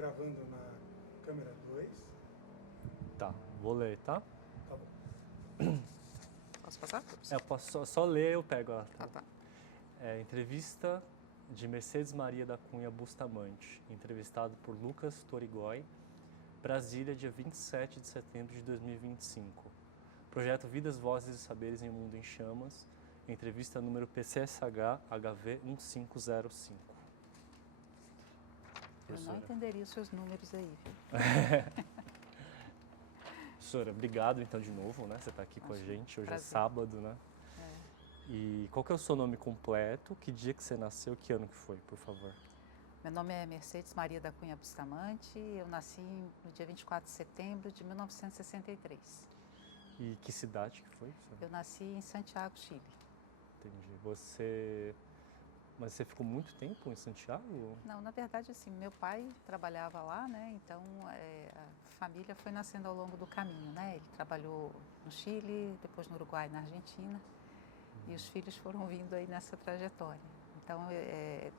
gravando na câmera 2. Tá, vou ler, tá? Tá bom. Posso passar? Eu posso só ler, eu pego. Tá. Entrevista de Mercedes Maria da Cunha Bustamante, entrevistado por Lucas Torigói, Brasília, dia 27 de setembro de 2025. Projeto Vidas, Vozes e Saberes em um Mundo em Chamas, entrevista número PCSH-HV 1505. Eu não entenderia os seus números aí, viu? Professora, obrigado então de novo, né? Você está aqui com a gente, hoje prazer. É sábado, né? E qual que é o seu nome completo, que dia que você nasceu, que ano que foi, por favor? Meu nome é Mercedes Maria da Cunha Bustamante, eu nasci no dia 24 de setembro de 1963. E que cidade que foi, professora? Eu nasci em Santiago, Chile. Entendi. Mas você ficou muito tempo em Santiago? Não, na verdade, assim, meu pai trabalhava lá, né? Então, a família foi nascendo ao longo do caminho, né? Ele trabalhou no Chile, depois no Uruguai, na Argentina, e os filhos foram vindo aí nessa trajetória. Então,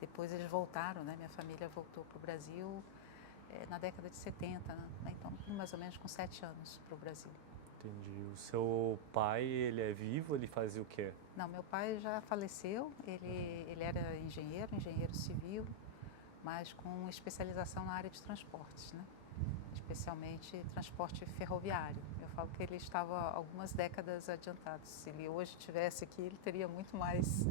depois eles voltaram, né? Minha família voltou para o Brasil na década de 70, né? Então, mais ou menos com 7 anos para o Brasil. Entendi. O seu pai, ele é vivo, ele fazia o quê? Não, meu pai já faleceu, ele era engenheiro civil, mas com especialização na área de transportes, né? Especialmente transporte ferroviário. Eu falo que ele estava algumas décadas adiantado. Se ele hoje estivesse aqui, ele teria muito mais,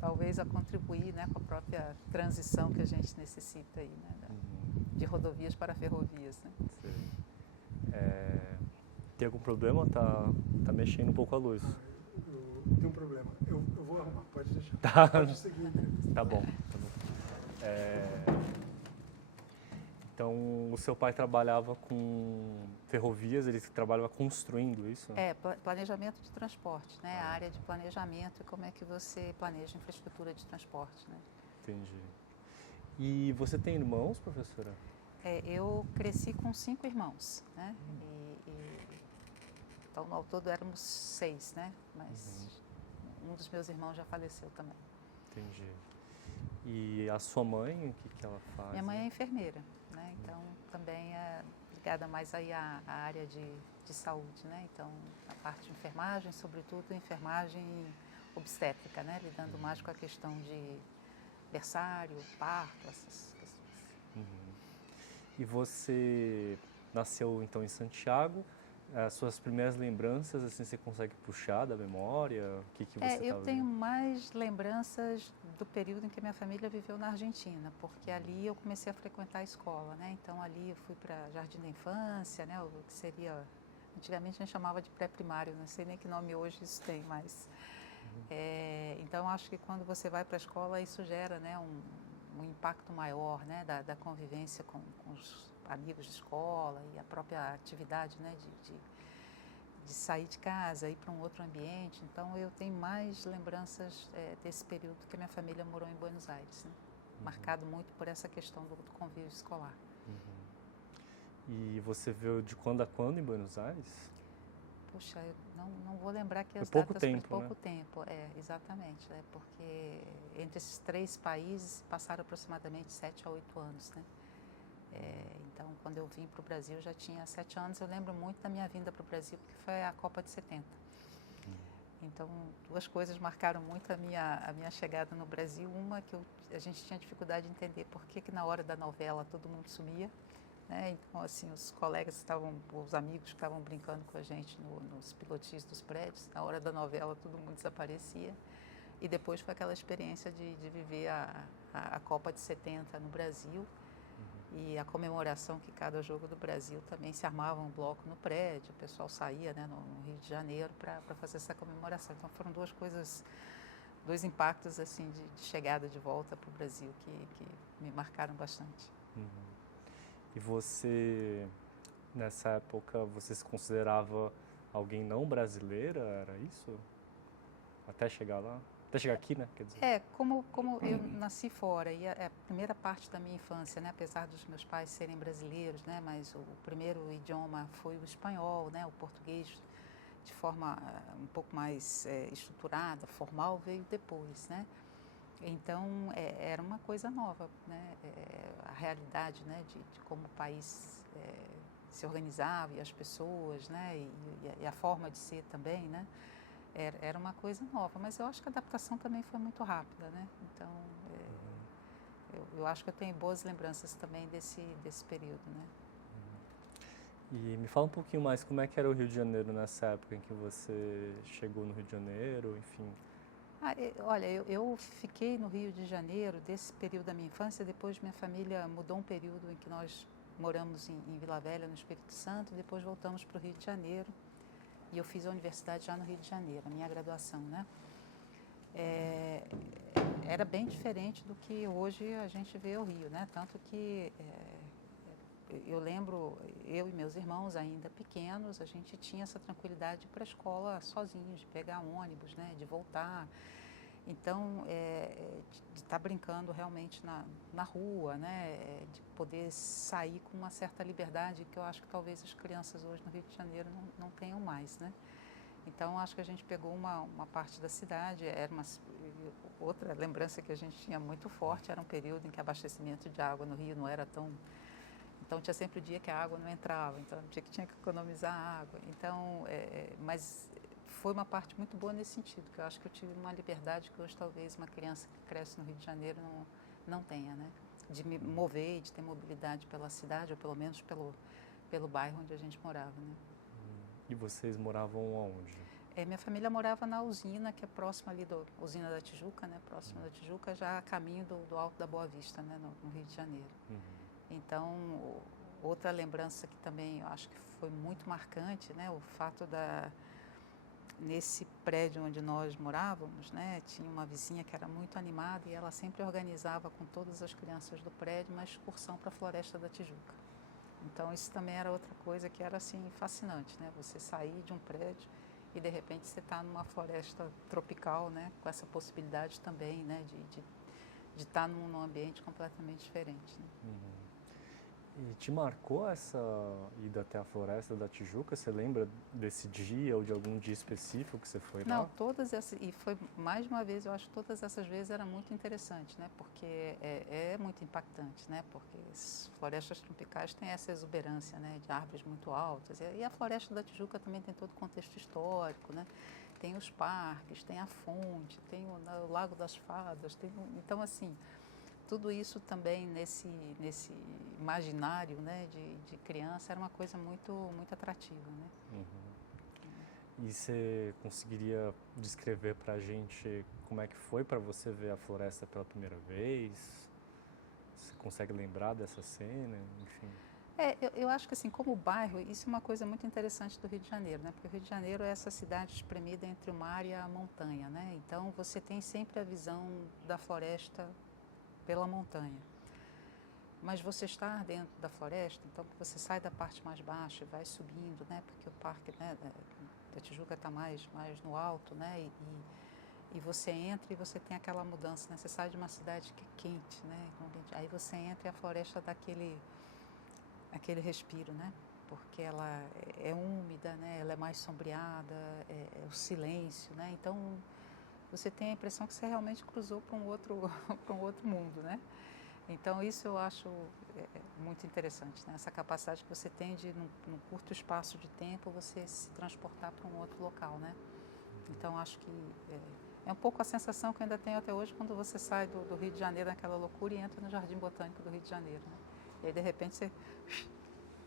talvez, a contribuir, né, com a própria transição que a gente necessita aí, né, de rodovias para ferrovias, né? Sim. Tem algum problema? Tá mexendo um pouco a luz. Eu tenho um problema. Eu vou arrumar, pode deixar. Tá. Pode seguir a entrevista. Tá bom. Então, o seu pai trabalhava com ferrovias, ele trabalhava construindo isso? Planejamento de transporte, né? A área de planejamento e como é que você planeja infraestrutura de transporte, né? Entendi. E você tem irmãos, professora? Eu cresci com 5 irmãos, né? Então, ao todo éramos 6, né? Mas um dos meus irmãos já faleceu também. Entendi. E a sua mãe, o que ela faz? Minha mãe é enfermeira, né? Então, também é ligada mais aí à área de saúde, né? Então, a parte de enfermagem, sobretudo enfermagem obstétrica, né? Lidando mais com a questão de berçário, parto, essas questões. E você nasceu, então, em Santiago. As suas primeiras lembranças, assim, você consegue puxar da memória? O que você eu tenho mais lembranças do período em que minha família viveu na Argentina, porque ali eu comecei a frequentar a escola, né? Então, ali eu fui para Jardim da Infância, né? O que seria, antigamente a gente chamava de pré-primário, não sei nem que nome hoje isso tem, mas... então, acho que quando você vai para a escola, isso gera, né, um impacto maior, né, da convivência com os amigos de escola e a própria atividade, né, de sair de casa, ir para um outro ambiente. Então, eu tenho mais lembranças desse período que a minha família morou em Buenos Aires, né? Marcado muito por essa questão do convívio escolar. E você veio de quando a quando em Buenos Aires? Puxa, eu não vou lembrar aqui as pouco datas, tempo, por pouco né? tempo. Exatamente, porque entre esses 3 países passaram aproximadamente 7 a 8 anos, né? Então, quando eu vim para o Brasil, já tinha 7 anos. Eu lembro muito da minha vinda para o Brasil, porque foi a Copa de 70. Então, 2 coisas marcaram muito a minha chegada no Brasil. Uma, que a gente tinha dificuldade de entender por que na hora da novela todo mundo sumia, né? Então, assim, os colegas os amigos que estavam brincando com a gente nos pilotis dos prédios, na hora da novela todo mundo desaparecia. E depois foi aquela experiência de viver a Copa de 70 no Brasil. E a comemoração que cada jogo do Brasil também se armava um bloco no prédio, o pessoal saía, né, no Rio de Janeiro para fazer essa comemoração. Então foram 2 coisas, 2 impactos assim de chegada de volta para o Brasil que me marcaram bastante. E você, nessa época, você se considerava alguém não brasileira, era isso? Até chegar lá? Até chegar aqui, né? Quer dizer. Como eu nasci fora e a primeira parte da minha infância, né, apesar dos meus pais serem brasileiros, né, mas o primeiro idioma foi o espanhol, né, o português de forma um pouco mais estruturada, formal, veio depois, né. Então, era uma coisa nova, né? A realidade, né, de como o país se organizava e as pessoas, né, e a forma de ser também, né? Era uma coisa nova, mas eu acho que a adaptação também foi muito rápida, né? Então, eu acho que eu tenho boas lembranças também desse período, né? E me fala um pouquinho mais, como é que era o Rio de Janeiro nessa época em que você chegou no Rio de Janeiro, enfim? Olha, eu fiquei no Rio de Janeiro desse período da minha infância, depois minha família mudou um período em que nós moramos em Vila Velha, no Espírito Santo, e depois voltamos para o Rio de Janeiro, e eu fiz a universidade já no Rio de Janeiro, a minha graduação, né? Era bem diferente do que hoje a gente vê o Rio, né? Tanto que eu lembro, eu e meus irmãos ainda pequenos, a gente tinha essa tranquilidade de ir para a escola sozinhos, de pegar ônibus, né? De voltar. Então, de estar brincando realmente na rua, né? De poder sair com uma certa liberdade que eu acho que talvez as crianças hoje no Rio de Janeiro não tenham mais, né? Então, acho que a gente pegou uma parte da cidade, outra lembrança que a gente tinha muito forte, era um período em que abastecimento de água no Rio não era tão... Então, tinha sempre o dia que a água não entrava, então tinha que economizar água. Então, mas foi uma parte muito boa nesse sentido, que eu acho que eu tive uma liberdade que hoje talvez uma criança que cresce no Rio de Janeiro não tenha, né? De me mover, de ter mobilidade pela cidade, ou pelo menos pelo bairro onde a gente morava, né? E vocês moravam aonde? Minha família morava na usina, que é próxima ali da usina da Tijuca, né? Próxima da Tijuca, já a caminho do Alto da Boa Vista, né? No Rio de Janeiro. Então, outra lembrança que também eu acho que foi muito marcante, né? O fato nesse prédio onde nós morávamos, né? Tinha uma vizinha que era muito animada e ela sempre organizava com todas as crianças do prédio uma excursão para a Floresta da Tijuca. Então, isso também era outra coisa que era, assim, fascinante, né? Você sair de um prédio e, de repente, você está numa floresta tropical, né? Com essa possibilidade também, né? De estar num ambiente completamente diferente, né? E te marcou essa ida até a Floresta da Tijuca? Você lembra desse dia ou de algum dia específico que você foi lá? Não, todas essas, e foi mais uma vez, eu acho que todas essas vezes era muito interessante, né? Porque é muito impactante, né? Porque as florestas tropicais têm essa exuberância, né? De árvores muito altas. E a Floresta da Tijuca também tem todo o contexto histórico, né? Tem os parques, tem a fonte, tem o Lago das Fadas, então assim, tudo isso também nesse imaginário, né, de criança era uma coisa muito, muito atrativa, né? E você conseguiria descrever para a gente como é que foi para você ver a floresta pela primeira vez? Você consegue lembrar dessa cena? Enfim. Eu acho que assim, como bairro, isso é uma coisa muito interessante do Rio de Janeiro, né? Porque o Rio de Janeiro é essa cidade espremida entre o mar e a montanha, né? Então você tem sempre a visão da floresta pela montanha. Mas você estar dentro da floresta, então você sai da parte mais baixa e vai subindo, né? Porque o parque, né, da Tijuca está mais no alto, né? E você entra e você tem aquela mudança, né? Você sai de uma cidade que é quente, né? Aí você entra e a floresta dá aquele respiro, né? Porque ela é úmida, né? Ela é mais sombreada, é o silêncio, né? Então você tem a impressão que você realmente cruzou para um outro mundo, né? Então isso eu acho muito interessante, né? Essa capacidade que você tem de, num curto espaço de tempo, você se transportar para um outro local, né? Então acho que é um pouco a sensação que eu ainda tenho até hoje quando você sai do Rio de Janeiro, naquela loucura, e entra no Jardim Botânico do Rio de Janeiro, né? E aí de repente você,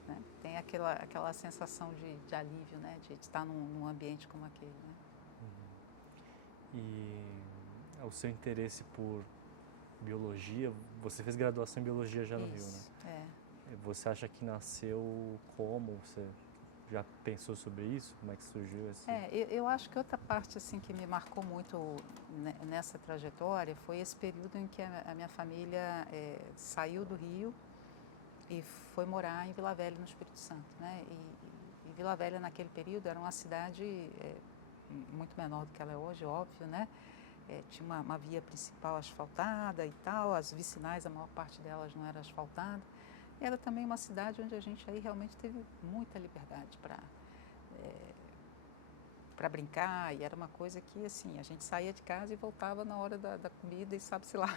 né? Tem aquela sensação de alívio, né? De estar num ambiente como aquele, né? E o seu interesse por biologia, você fez graduação em biologia já no Rio, né? Você acha que nasceu como? Você já pensou sobre isso? Como é que surgiu esse? Eu acho que outra parte assim que me marcou muito nessa trajetória foi esse período em que a minha família saiu do Rio e foi morar em Vila Velha, no Espírito Santo, né? E Vila Velha naquele período era uma cidade muito menor do que ela é hoje, óbvio, né? Tinha uma via principal asfaltada e tal, as vicinais, a maior parte delas não era asfaltada. Era também uma cidade onde a gente aí realmente teve muita liberdade para brincar, e era uma coisa que, assim, a gente saía de casa e voltava na hora da comida e sabe-se lá.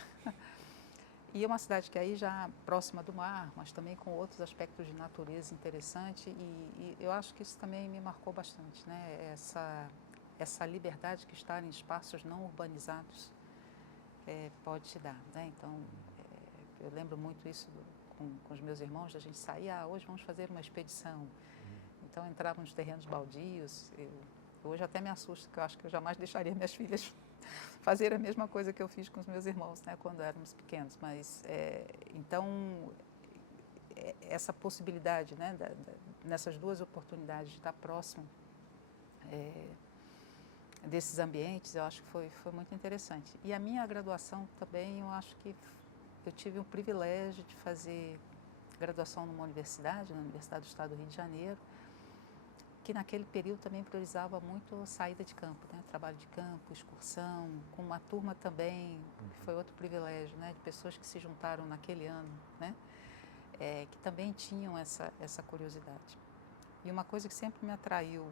E é uma cidade que aí já próxima do mar, mas também com outros aspectos de natureza interessante, e eu acho que isso também me marcou bastante, né? Essa liberdade que estar em espaços não urbanizados pode te dar, né? Então, eu lembro muito isso com os meus irmãos, da gente sair, hoje vamos fazer uma expedição. Então, entrava nos terrenos baldios. Hoje até me assusta, porque eu acho que eu jamais deixaria minhas filhas fazer a mesma coisa que eu fiz com os meus irmãos, né, quando éramos pequenos. Mas, então, essa possibilidade, né, nessas duas oportunidades de estar próximo desses ambientes, eu acho que foi muito interessante. E a minha graduação também, eu acho que eu tive o privilégio de fazer graduação numa universidade, na Universidade do Estado do Rio de Janeiro, que naquele período também priorizava muito saída de campo, né? Trabalho de campo, excursão, com uma turma também, que foi outro privilégio, né? De pessoas que se juntaram naquele ano, né? Que também tinham essa curiosidade. E uma coisa que sempre me atraiu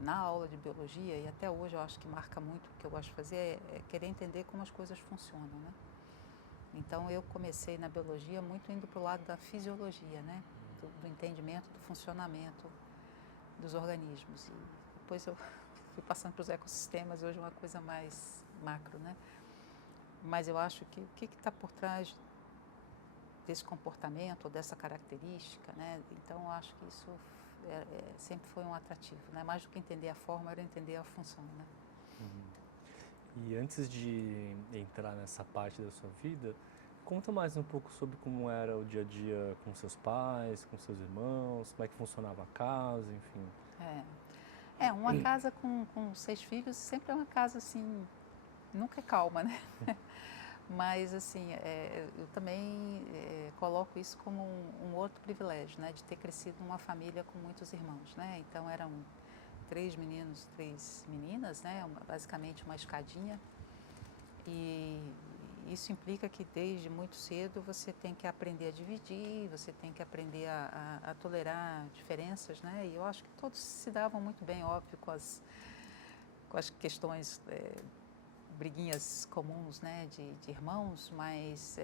na aula de biologia, e até hoje eu acho que marca muito o que eu gosto de fazer, é querer entender como as coisas funcionam, né? Então, eu comecei na biologia muito indo para o lado da fisiologia, né? Do entendimento do funcionamento dos organismos. E depois eu fui passando para os ecossistemas, hoje é uma coisa mais macro, né? Mas eu acho que o que está por trás desse comportamento, ou dessa característica, né? Então, eu acho que isso sempre foi um atrativo, né? Mais do que entender a forma, era entender a função, né? E antes de entrar nessa parte da sua vida, conta mais um pouco sobre como era o dia a dia com seus pais, com seus irmãos, como é que funcionava a casa, enfim. Uma casa com 6 filhos sempre é uma casa, assim, nunca é calma, né? Mas, assim, eu também coloco isso como um outro privilégio, né? De ter crescido numa família com muitos irmãos, né? Então, eram 3 meninos, 3 meninas, né? Basicamente uma escadinha. E isso implica que desde muito cedo você tem que aprender a dividir, você tem que aprender a tolerar diferenças, né? E eu acho que todos se davam muito bem, óbvio, com as questões, briguinhas comuns, né, de irmãos, mas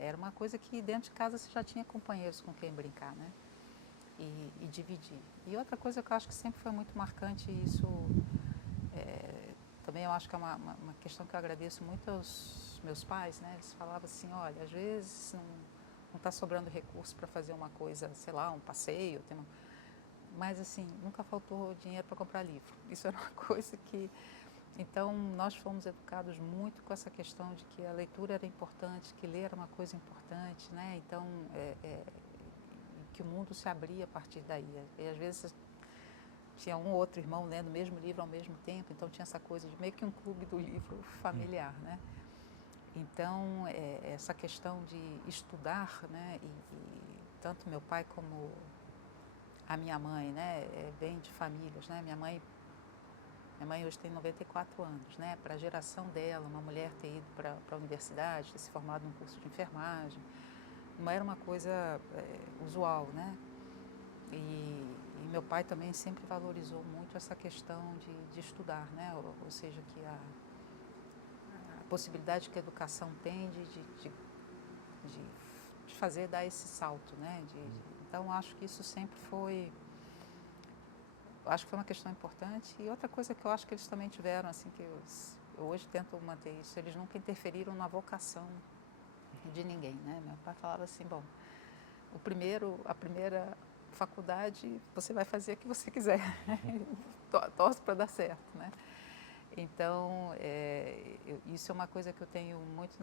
era uma coisa que dentro de casa você já tinha companheiros com quem brincar, né? E dividir. E outra coisa que eu acho que sempre foi muito marcante, e isso também eu acho que é uma questão que eu agradeço muito aos meus pais, né? Eles falavam assim, olha, às vezes não está sobrando recurso para fazer uma coisa, sei lá, um passeio, mas assim, nunca faltou dinheiro para comprar livro. Isso era uma coisa que... Então, nós fomos educados muito com essa questão de que a leitura era importante, que ler era uma coisa importante, né? Então, que o mundo se abria a partir daí. E às vezes tinha um ou outro irmão lendo o mesmo livro ao mesmo tempo, então tinha essa coisa de meio que um clube do livro familiar, né? Então, essa questão de estudar, né? E tanto meu pai como a minha mãe, né? Vem de famílias, né? Minha mãe hoje tem 94 anos, né? Para a geração dela, uma mulher ter ido para a universidade, ter se formado num curso de enfermagem, não era uma coisa usual, né? E meu pai também sempre valorizou muito essa questão de estudar, né? Ou seja, que a possibilidade que a educação tem de fazer dar esse salto, né? Então, acho que isso sempre foi... Acho que foi uma questão importante. E outra coisa que eu acho que eles também tiveram, assim, que eu hoje tento manter isso, eles nunca interferiram na vocação de ninguém, né? Meu pai falava assim, bom, a primeira faculdade, você vai fazer o que você quiser, torce para dar certo, né? Então, isso é uma coisa que eu tenho muito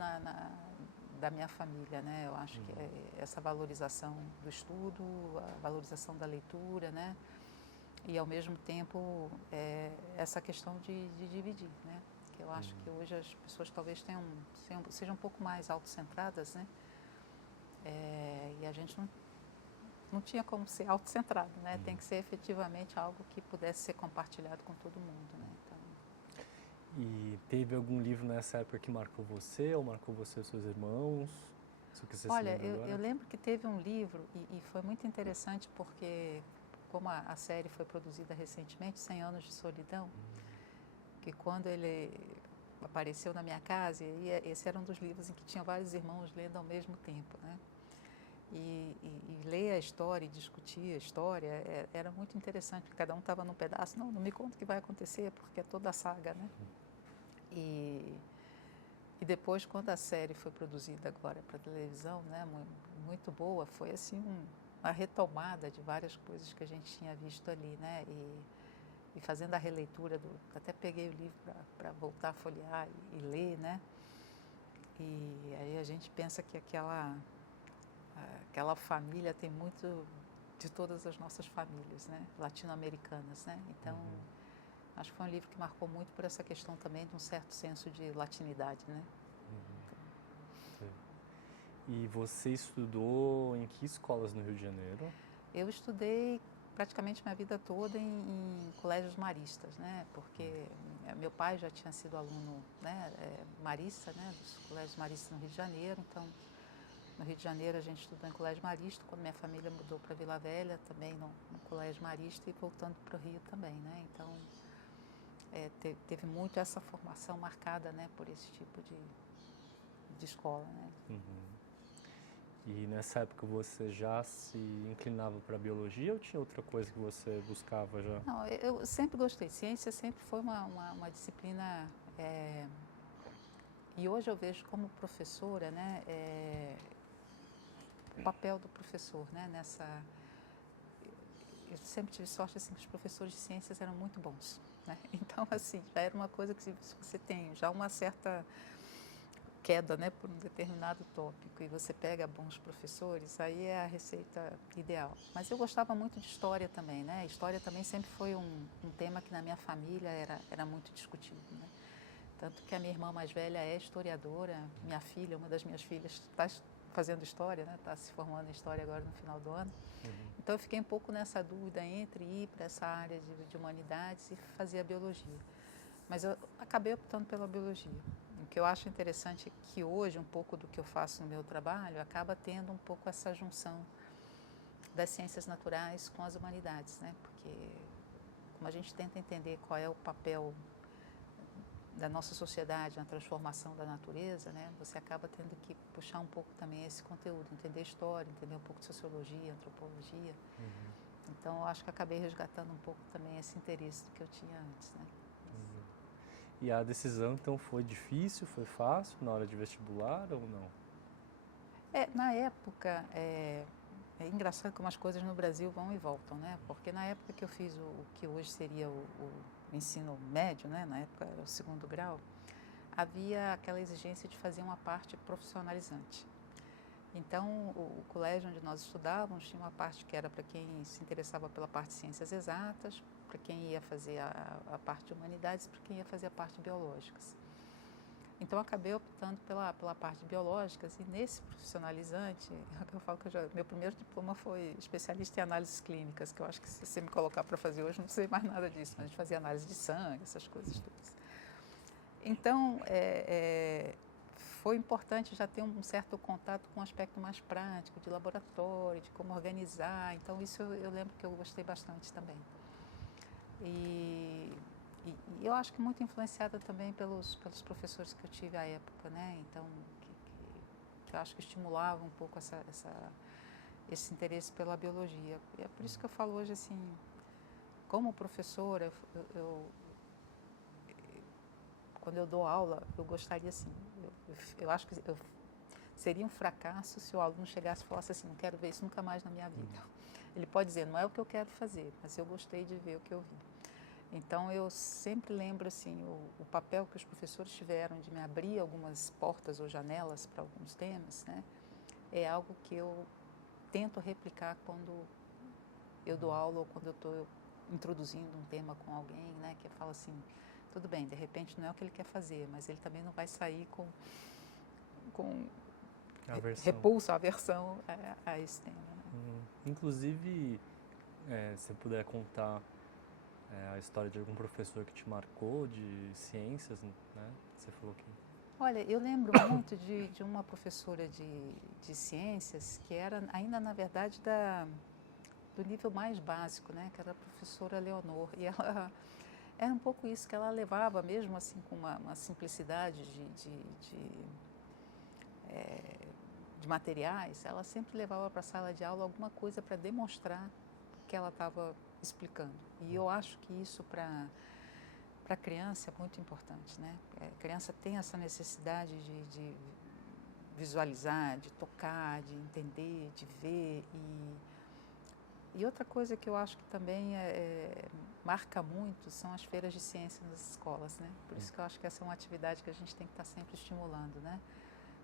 da minha família, né? Eu acho que essa valorização do estudo, a valorização da leitura, né? E, ao mesmo tempo, essa questão de dividir, né? Que eu acho que hoje as pessoas talvez sejam um pouco mais autocentradas, né? E a gente não tinha como ser autocentrado, né? Tem que ser efetivamente algo que pudesse ser compartilhado com todo mundo, né? Então... E teve algum livro nessa época que marcou você, ou marcou você e os seus irmãos? Olha, eu lembro que teve um livro, e foi muito interessante porque como a série foi produzida recentemente, 100 Anos de Solidão, que quando ele apareceu na minha casa, e esse era um dos livros em que tinha vários irmãos lendo ao mesmo tempo, né? E ler a história e discutir a história era muito interessante, porque cada um estava num pedaço. Não me conta o que vai acontecer, porque é toda a saga, né? E depois, quando a série foi produzida agora para televisão, né, muito boa, foi assim uma retomada de várias coisas que a gente tinha visto ali, né? E fazendo a releitura até peguei o livro para voltar a folhear e ler, né? E aí a gente pensa que aquela família tem muito de todas as nossas famílias, né? Latino-americanas, né? Então, acho que foi um livro que marcou muito por essa questão também de um certo senso de latinidade, né? E você estudou em que escolas no Rio de Janeiro? Eu estudei praticamente minha vida toda em colégios maristas, né? Porque meu pai já tinha sido aluno, né, marista, né, dos colégios maristas no Rio de Janeiro. Então, no Rio de Janeiro a gente estudou em colégio marista. Quando minha família mudou para Vila Velha, também no colégio marista, e voltando para o Rio também, né? Então, teve muito essa formação marcada, né, por esse tipo de escola, né? E nessa época você já se inclinava para a biologia ou tinha outra coisa que você buscava já? Não, eu sempre gostei. Ciência sempre foi uma disciplina... E hoje eu vejo como professora, né, o papel do professor, né, eu sempre tive sorte assim que os professores de ciências eram muito bons, né? Então, assim, já era uma coisa que se você tem já uma certa queda, né, por um determinado tópico, e você pega bons professores, aí é a receita ideal. Mas eu gostava muito de história também, né? História também sempre foi um tema que na minha família era muito discutido, né? Tanto que a minha irmã mais velha é historiadora, minha filha, uma das minhas filhas, está fazendo história, né? Está se formando em história agora no final do ano. Então eu fiquei um pouco nessa dúvida entre ir para essa área de humanidades e fazer a biologia. Mas eu acabei optando pela biologia. O que eu acho interessante é que hoje um pouco do que eu faço no meu trabalho acaba tendo um pouco essa junção das ciências naturais com as humanidades, né? Porque como a gente tenta entender qual é o papel da nossa sociedade na transformação da natureza, né? Você acaba tendo que puxar um pouco também esse conteúdo, entender história, entender um pouco de sociologia, antropologia. Então, eu acho que acabei resgatando um pouco também esse interesse que eu tinha antes, né? E a decisão, então, foi difícil, foi fácil na hora de vestibular ou não? Na época, é engraçado como as coisas no Brasil vão e voltam, né? Porque na época que eu fiz o que hoje seria o ensino médio, né? Na época era o 2º grau, havia aquela exigência de fazer uma parte profissionalizante. Então, o colégio onde nós estudávamos tinha uma parte que era para quem se interessava pela parte de ciências exatas, para quem ia fazer a parte de humanidades, para quem ia fazer a parte de biológicas. Então, eu acabei optando pela parte de biológicas, e nesse profissionalizante, eu falo que meu primeiro diploma foi especialista em análises clínicas, que eu acho que se você me colocar para fazer hoje, não sei mais nada disso, mas a gente fazia análise de sangue, essas coisas todas. Então, foi importante já ter um certo contato com um aspecto mais prático, de laboratório, de como organizar. Então, isso eu lembro que eu gostei bastante também. E eu acho que muito influenciada também pelos professores que eu tive à época, né? Então, que eu acho que estimulavam um pouco esse interesse pela biologia. E é por isso que eu falo hoje, assim, como professora, quando eu dou aula, eu gostaria, assim, eu acho que seria um fracasso se o aluno chegasse e falasse assim, não quero ver isso nunca mais na minha vida. Ele pode dizer, não é o que eu quero fazer, mas eu gostei de ver o que eu vi. Então, eu sempre lembro, assim, o papel que os professores tiveram de me abrir algumas portas ou janelas para alguns temas, né? É algo que eu tento replicar quando eu dou aula ou quando eu estou introduzindo um tema com alguém, né? Que eu falo assim, tudo bem, de repente não é o que ele quer fazer, mas ele também não vai sair com repulso, aversão a esse tema. Né? Inclusive, se puder contar a história de algum professor que te marcou de ciências, né? Você falou que... Olha, eu lembro muito de uma professora de ciências que era ainda, na verdade, do nível mais básico, né, que era a professora Leonor, e ela era um pouco isso que ela levava mesmo assim com uma simplicidade de materiais, ela sempre levava para a sala de aula alguma coisa para demonstrar que ela estava explicando. E eu acho que isso para a criança é muito importante, né? A criança tem essa necessidade de visualizar, de tocar, de entender, de ver. E outra coisa que eu acho que também marca muito são as feiras de ciências nas escolas, né? Por isso que eu acho que essa é uma atividade que a gente tem que estar sempre estimulando, né?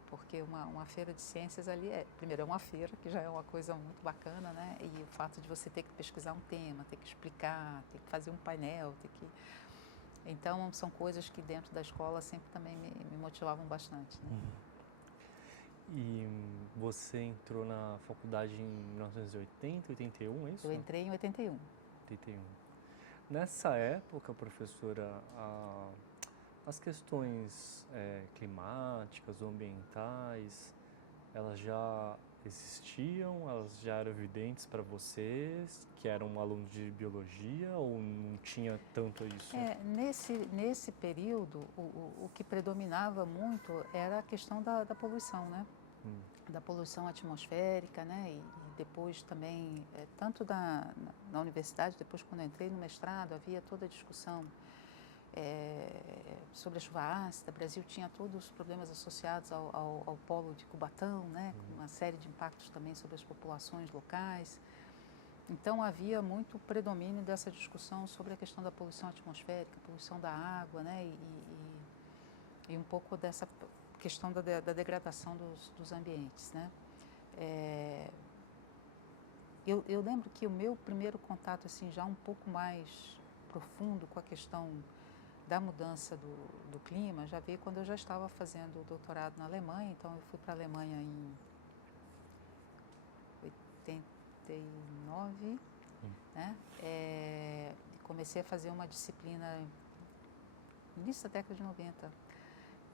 Porque uma feira de ciências ali primeiro é uma feira, que já é uma coisa muito bacana, né? E o fato de você ter que pesquisar um tema, ter que explicar, ter que fazer um painel, Então, são coisas que dentro da escola sempre também me motivavam bastante, né? E você entrou na faculdade em 1980, 81, é isso? Eu entrei em 81. 81. Nessa época, professora, as questões climáticas ou ambientais, elas já existiam, elas já eram evidentes para vocês, que eram alunos de biologia, ou não tinha tanto isso? Nesse período, o que predominava muito era a questão da poluição, né? Da poluição atmosférica, né? E depois também, tanto na universidade, depois quando eu entrei no mestrado, havia toda a discussão sobre a chuva ácida. O Brasil tinha todos os problemas associados ao polo de Cubatão, né? Com uma série de impactos também sobre as populações locais. Então, havia muito predomínio dessa discussão sobre a questão da poluição atmosférica, poluição da água, né? E um pouco dessa questão da degradação dos ambientes, né? Eu lembro que o meu primeiro contato, assim, já um pouco mais profundo com a questão da mudança do clima, já veio quando eu já estava fazendo o doutorado na Alemanha. Então, eu fui para a Alemanha em 89, né? Comecei a fazer uma disciplina no início da década de 90,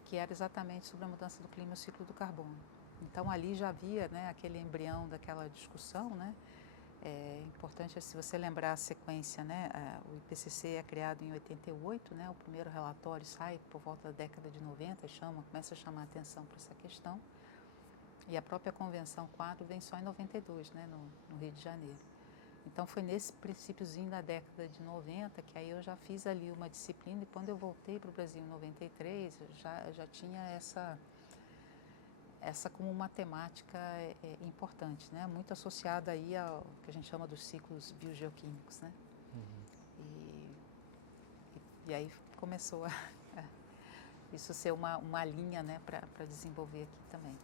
que era exatamente sobre a mudança do clima e o ciclo do carbono. Então, ali já havia, né, aquele embrião daquela discussão, né? É importante, se você lembrar a sequência, né? O IPCC é criado em 88, né? O primeiro relatório sai por volta da década de 90, começa a chamar a atenção para essa questão. E a própria Convenção Quadro vem só em 92, né? No Rio de Janeiro. Então, foi nesse princípiozinho da década de 90 que aí eu já fiz ali uma disciplina, e quando eu voltei para o Brasil em 93, eu já tinha essa como uma temática importante, né? Muito associada aí ao que a gente chama dos ciclos biogeoquímicos, né? E aí começou isso ser uma linha, né, para desenvolver aqui também.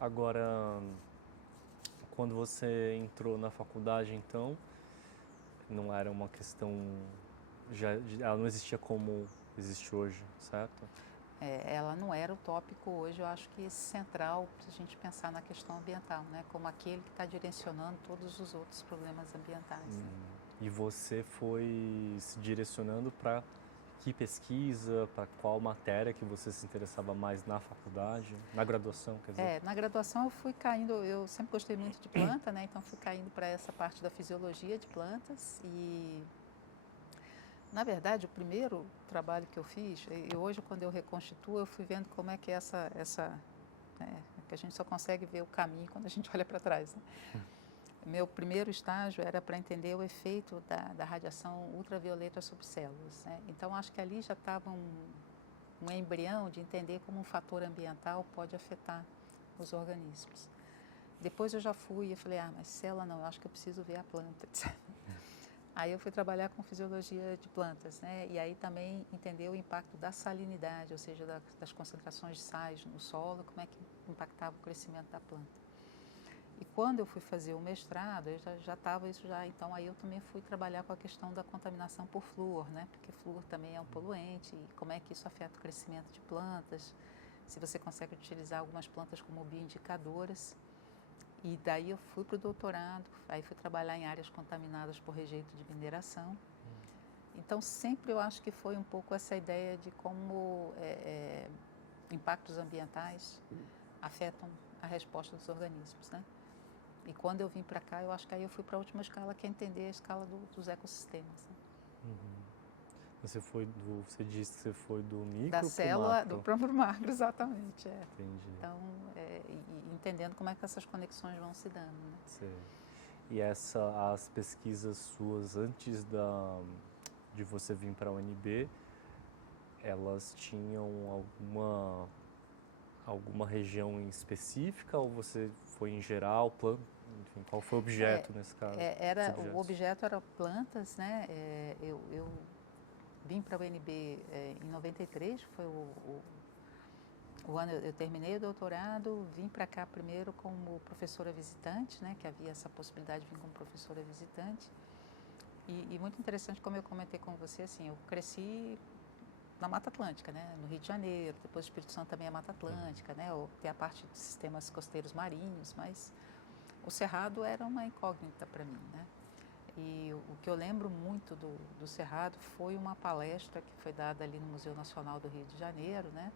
Agora, quando você entrou na faculdade, então, não era uma questão, ela não existia como existe hoje, certo? Ela não era o tópico hoje, eu acho que central para a gente pensar na questão ambiental, né? Como aquele que está direcionando todos os outros problemas ambientais. Né? E você foi se direcionando para que pesquisa, para qual matéria que você se interessava mais na faculdade, na graduação, quer dizer? Na graduação eu fui caindo, eu sempre gostei muito de planta, né? Então fui caindo para essa parte da fisiologia de plantas. E na verdade, o primeiro trabalho que eu fiz, e hoje quando eu reconstituo, eu fui vendo como é que que a gente só consegue ver o caminho quando a gente olha para trás. Né? Meu primeiro estágio era para entender o efeito da radiação ultravioleta sobre células. Né? Então, acho que ali já estava um embrião de entender como um fator ambiental pode afetar os organismos. Depois eu já fui e falei, mas célula não, eu acho que eu preciso ver a planta, etc. Aí eu fui trabalhar com fisiologia de plantas, né? E aí também entender o impacto da salinidade, ou seja, das concentrações de sais no solo, como é que impactava o crescimento da planta. E quando eu fui fazer o mestrado, eu já estava isso já, então aí eu também fui trabalhar com a questão da contaminação por flúor, né? Porque flúor também é um poluente, e como é que isso afeta o crescimento de plantas, se você consegue utilizar algumas plantas como bioindicadoras. E daí eu fui para o doutorado, aí fui trabalhar em áreas contaminadas por rejeito de mineração. Então, sempre eu acho que foi um pouco essa ideia de como impactos ambientais afetam a resposta dos organismos, né? E quando eu vim para cá, eu acho que aí eu fui para a última escala, que é entender a escala dos ecossistemas. Né? Você disse que você foi do micro da pro célula, macro. do próprio macro, exatamente. Entendi. Então, entendendo como é que essas conexões vão se dando. Né? Sei. E as pesquisas suas antes de você vir para a UNB, elas tinham alguma região em específica ou você foi em geral, enfim, qual foi o objeto nesse caso? O objeto era plantas, né? Eu vim para a UNB em 93, foi o ano eu terminei o doutorado, vim para cá primeiro como professora visitante, né? Que havia essa possibilidade de vir como professora visitante. E muito interessante, como eu comentei com você, assim, eu cresci na Mata Atlântica, né? No Rio de Janeiro, depois o Espírito Santo também é Mata Atlântica, né? Tem a parte dos sistemas costeiros marinhos, mas o Cerrado era uma incógnita para mim, né? E o que eu lembro muito do Cerrado foi uma palestra que foi dada ali no Museu Nacional do Rio de Janeiro, né?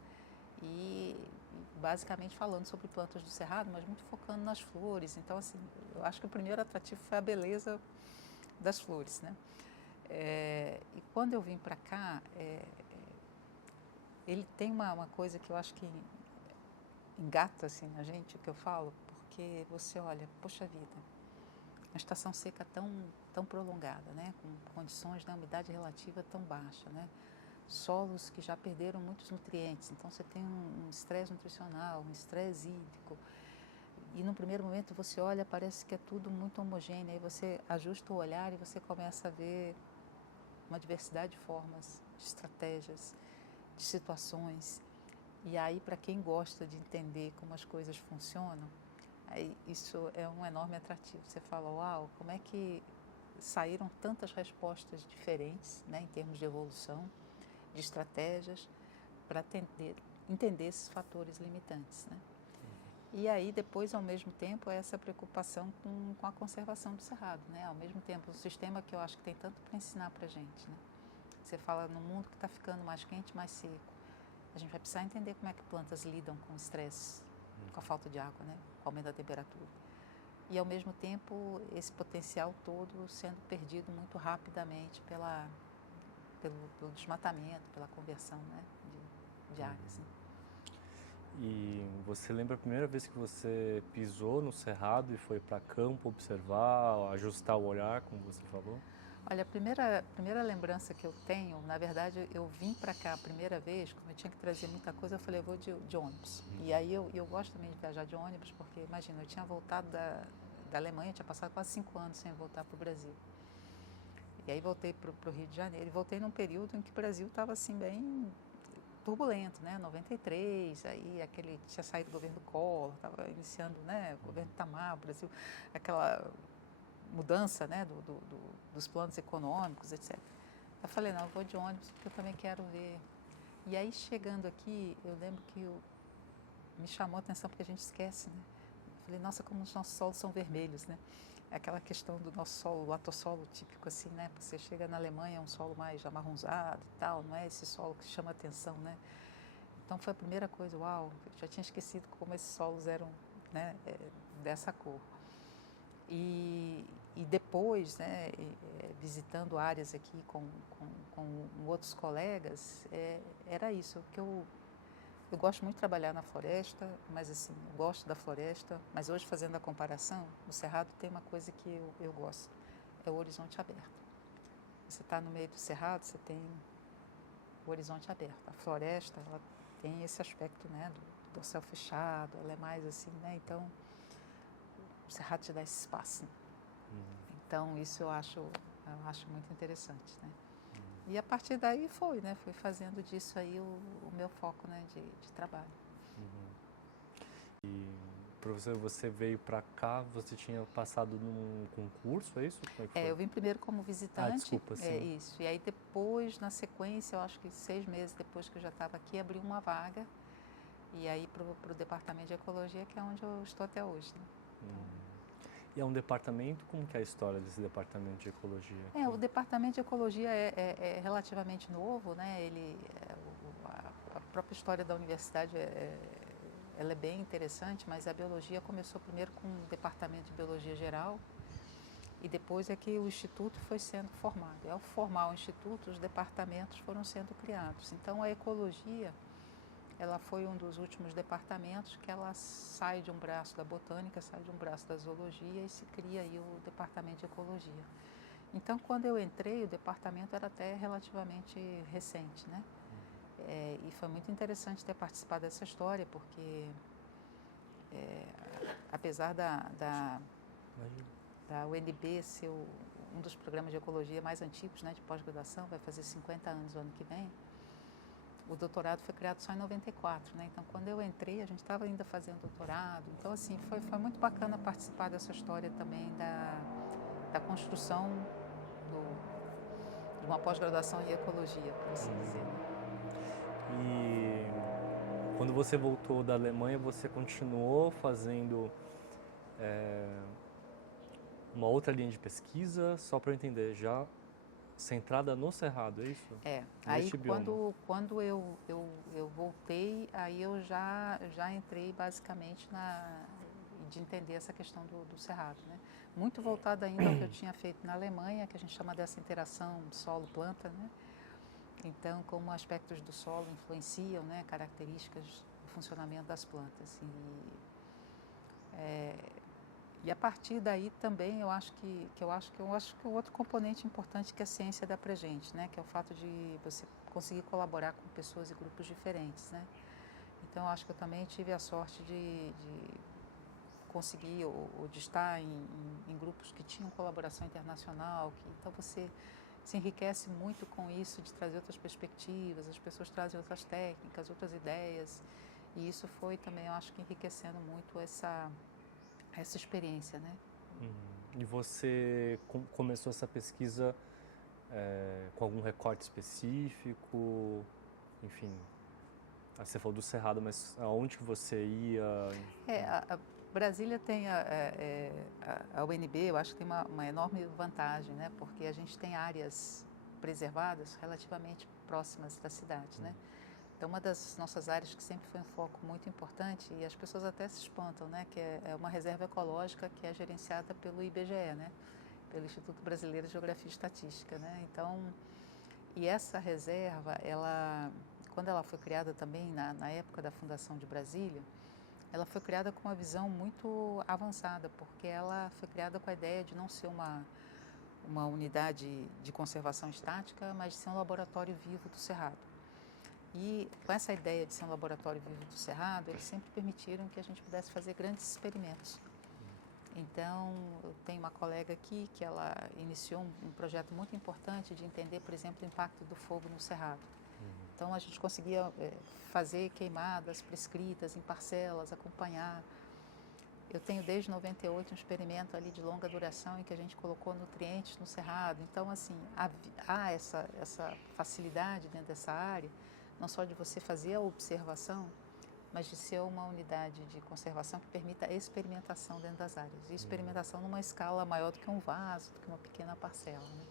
E basicamente falando sobre plantas do Cerrado, mas muito focando nas flores. Então, assim, eu acho que o primeiro atrativo foi a beleza das flores, né? E quando eu vim para cá, ele tem uma coisa que eu acho que engata assim na gente, o que eu falo, porque você olha, poxa vida, uma estação seca tão prolongada, né, com condições de umidade relativa tão baixa, né, solos que já perderam muitos nutrientes, então você tem um estresse nutricional, um estresse hídrico, e no primeiro momento você olha, parece que é tudo muito homogêneo, aí você ajusta o olhar e você começa a ver uma diversidade de formas, de estratégias, de situações. E aí, para quem gosta de entender como as coisas funcionam, aí isso é um enorme atrativo. Você fala, uau, como é que saíram tantas respostas diferentes, né, em termos de evolução, de estratégias, para entender esses fatores limitantes, né? E aí, depois, ao mesmo tempo, essa preocupação com a conservação do cerrado, né? Ao mesmo tempo, um sistema que eu acho que tem tanto para ensinar para a gente, né? Você fala no mundo que está ficando mais quente, mais seco. A gente vai precisar entender como é que plantas lidam com o estresse, com a falta de água, né? Com o aumento da temperatura. E, ao mesmo tempo, esse potencial todo sendo perdido muito rapidamente pelo desmatamento, pela conversão, né? de áreas. Né? E você lembra a primeira vez que você pisou no Cerrado e foi para campo observar, ajustar o olhar, como você falou? Olha, a primeira lembrança que eu tenho, na verdade, eu vim para cá a primeira vez, como eu tinha que trazer muita coisa, eu falei, eu vou de ônibus. E aí eu gosto também de viajar de ônibus, porque, imagina, eu tinha voltado da Alemanha, tinha passado quase 5 anos sem voltar para o Brasil. E aí voltei para o Rio de Janeiro, e voltei num período em que o Brasil estava, assim, bem turbulento, né? 93, aí tinha saído o governo Collor, estava iniciando, né? O governo Itamar, o Brasil, aquela mudança, né, dos planos econômicos, etc. Eu falei, não, eu vou de ônibus porque eu também quero ver. E aí, chegando aqui, eu lembro que me chamou a atenção porque a gente esquece, né? Eu falei, nossa, como os nossos solos são vermelhos, né? É aquela questão do nosso solo, o atossolo típico, assim, né? Você chega na Alemanha, é um solo mais amarronzado e tal, não é esse solo que chama atenção, né? Então, foi a primeira coisa, uau, eu já tinha esquecido como esses solos eram, né, dessa cor. E depois, né, visitando áreas aqui com outros colegas, era isso, que eu gosto muito de trabalhar na floresta, mas assim, eu gosto da floresta, mas hoje fazendo a comparação, no Cerrado tem uma coisa que eu gosto, é o horizonte aberto. Você está no meio do Cerrado, você tem o horizonte aberto. A floresta, ela tem esse aspecto, né, do céu fechado, ela é mais assim, né, então o Cerrado te dá esse espaço. Né? Então, isso eu acho muito interessante, né? E a partir daí fui fazendo disso aí o meu foco, né, de trabalho. E, professor, você veio para cá, você tinha passado num concurso, é isso? Como é que foi? Eu vim primeiro como visitante. Desculpa, sim. Isso. E aí depois, na sequência, eu acho que 6 meses depois que eu já estava aqui, abriu uma vaga. E aí para o Departamento de Ecologia, que é onde eu estou até hoje, né? E é um departamento, como que é a história desse departamento de ecologia? O departamento de ecologia é relativamente novo, né? A própria história da universidade é ela é bem interessante, mas a biologia começou primeiro com o departamento de biologia geral e depois é que o instituto foi sendo formado. E ao formar o instituto, os departamentos foram sendo criados. Então a ecologia, ela foi um dos últimos departamentos que ela sai de um braço da botânica, sai de um braço da zoologia e se cria aí o departamento de ecologia. Então quando eu entrei, o departamento era até relativamente recente, né? E foi muito interessante ter participado dessa história, porque apesar da UNB ser um dos programas de ecologia mais antigos, né, de pós-graduação, vai fazer 50 anos no ano que vem, o doutorado foi criado só em 94, né? Então quando eu entrei, a gente estava ainda fazendo doutorado. Então assim, foi muito bacana participar dessa história também da construção de uma pós-graduação em ecologia, por assim dizer. E quando você voltou da Alemanha, você continuou fazendo uma outra linha de pesquisa, só para eu entender, já centrada no Cerrado, é isso? Aí quando eu voltei, aí eu já entrei basicamente de entender essa questão do Cerrado, né? Muito voltada ainda ao que eu tinha feito na Alemanha, que a gente chama dessa interação solo-planta, né? Então, como aspectos do solo influenciam, né, características do funcionamento das plantas. E a partir daí também eu acho que o outro componente importante que a ciência dá para gente, né, que é o fato de você conseguir colaborar com pessoas e grupos diferentes, né. Então, eu acho que eu também tive a sorte de conseguir ou de estar em grupos que tinham colaboração internacional, então você se enriquece muito com isso, de trazer outras perspectivas, as pessoas trazem outras técnicas, outras ideias, e isso foi também, eu acho que enriquecendo muito essa experiência, né? E você começou essa pesquisa com algum recorte específico, enfim, você falou do Cerrado, mas aonde que você ia? A Brasília tem a UNB, eu acho que tem uma enorme vantagem, né? Porque a gente tem áreas preservadas relativamente próximas da cidade, né? Então, uma das nossas áreas que sempre foi um foco muito importante, e as pessoas até se espantam, né? Que é uma reserva ecológica que é gerenciada pelo IBGE, né? Pelo Instituto Brasileiro de Geografia e Estatística, né? Então, e essa reserva, quando ela foi criada também na época da fundação de Brasília, ela foi criada com uma visão muito avançada, porque ela foi criada com a ideia de não ser uma unidade de conservação estática, mas de ser um laboratório vivo do Cerrado. E com essa ideia de ser um laboratório vivo do Cerrado, eles sempre permitiram que a gente pudesse fazer grandes experimentos. Então, eu tenho uma colega aqui que ela iniciou um projeto muito importante de entender, por exemplo, o impacto do fogo no Cerrado. Então, a gente conseguia fazer queimadas prescritas em parcelas, acompanhar. Eu tenho desde 98 um experimento ali de longa duração em que a gente colocou nutrientes no Cerrado. Então, assim, há essa facilidade dentro dessa área, não só de você fazer a observação, mas de ser uma unidade de conservação que permita a experimentação dentro das áreas. E experimentação numa escala maior do que um vaso, do que uma pequena parcela, né?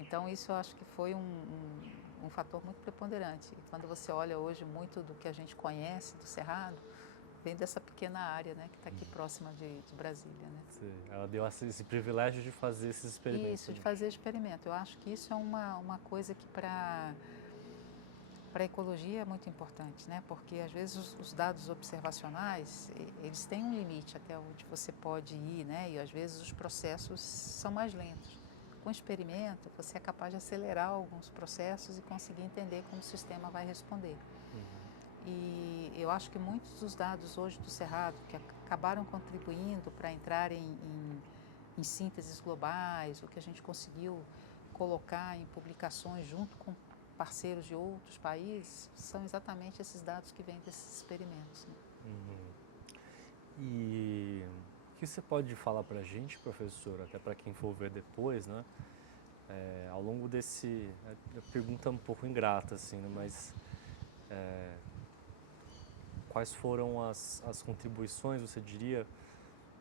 Então, isso eu acho que foi um fator muito preponderante. E quando você olha hoje muito do que a gente conhece do Cerrado, vem dessa pequena área, né, que está aqui próxima de Brasília, né? Sim, ela deu esse privilégio de fazer esses experimentos. Isso, de fazer experimento. Eu acho que isso é uma coisa que para a ecologia é muito importante, né? Porque às vezes os dados observacionais, eles têm um limite até onde você pode ir, né? E às vezes os processos são mais lentos. Com o experimento, você é capaz de acelerar alguns processos e conseguir entender como o sistema vai responder. E eu acho que muitos dos dados hoje do Cerrado, que acabaram contribuindo para entrar em sínteses globais, o que a gente conseguiu colocar em publicações junto com parceiros de outros países, são exatamente esses dados que vêm desses experimentos, né? E o que você pode falar para a gente, professor, até para quem for ver depois, né? Ao longo desse... A pergunta é um pouco ingrata, assim, né? Mas quais foram as contribuições, você diria,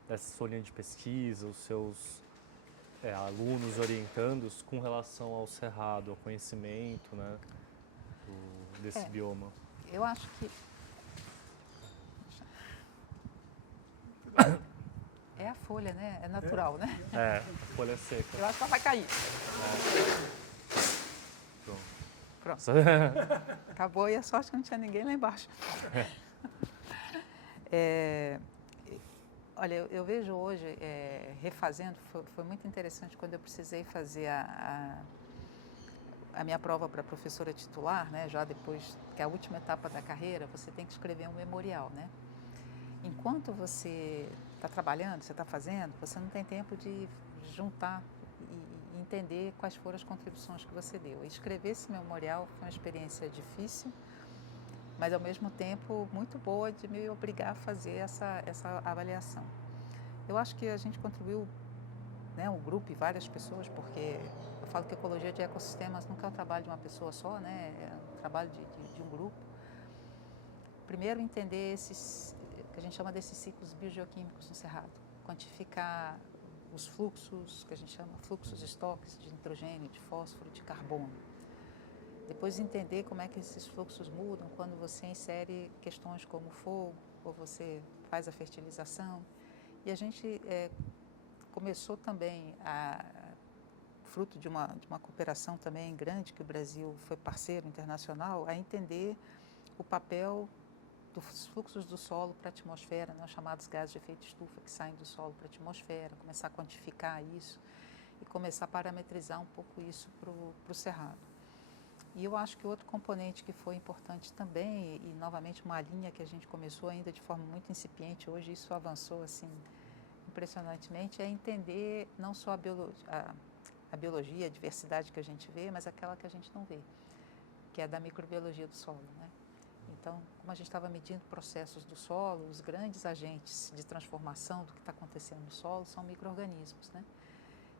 dessa sua linha de pesquisa, os seus alunos orientandos com relação ao Cerrado, ao conhecimento, né, desse bioma? Eu acho que... É a folha, né? É natural, né? É, a folha seca. Eu acho que ela vai cair. Pronto. Pronto. Acabou e a sorte que não tinha ninguém lá embaixo. Olha, eu vejo hoje, refazendo, foi muito interessante quando eu precisei fazer a minha prova para professora titular, né? Já depois, que é a última etapa da carreira, você tem que escrever um memorial, né? Enquanto você está trabalhando, você está fazendo, você não tem tempo de juntar e entender quais foram as contribuições que você deu. E escrever esse memorial foi uma experiência difícil, mas ao mesmo tempo muito boa de me obrigar a fazer essa avaliação. Eu acho que a gente contribuiu, né, um grupo e várias pessoas, porque eu falo que ecologia de ecossistemas nunca é o trabalho de uma pessoa só, né, é um trabalho de um grupo. Primeiro, entender esses, que a gente chama desses ciclos biogeoquímicos no Cerrado, quantificar os fluxos, que a gente chama fluxos estoques de nitrogênio, de fósforo, de carbono. Depois entender como é que esses fluxos mudam quando você insere questões como fogo, ou você faz a fertilização. E a gente começou também, fruto de uma cooperação também grande, que o Brasil foi parceiro internacional, a entender o papel dos fluxos do solo para a atmosfera, né, os chamados gases de efeito estufa que saem do solo para a atmosfera, começar a quantificar isso e começar a parametrizar um pouco isso para o Cerrado. E eu acho que outro componente que foi importante também, e novamente uma linha que a gente começou ainda de forma muito incipiente, hoje isso avançou assim impressionantemente, é entender não só a biologia, a diversidade que a gente vê, mas aquela que a gente não vê, que é da microbiologia do solo, né? Então, como a gente estava medindo processos do solo, os grandes agentes de transformação do que está acontecendo no solo são micro-organismos, né?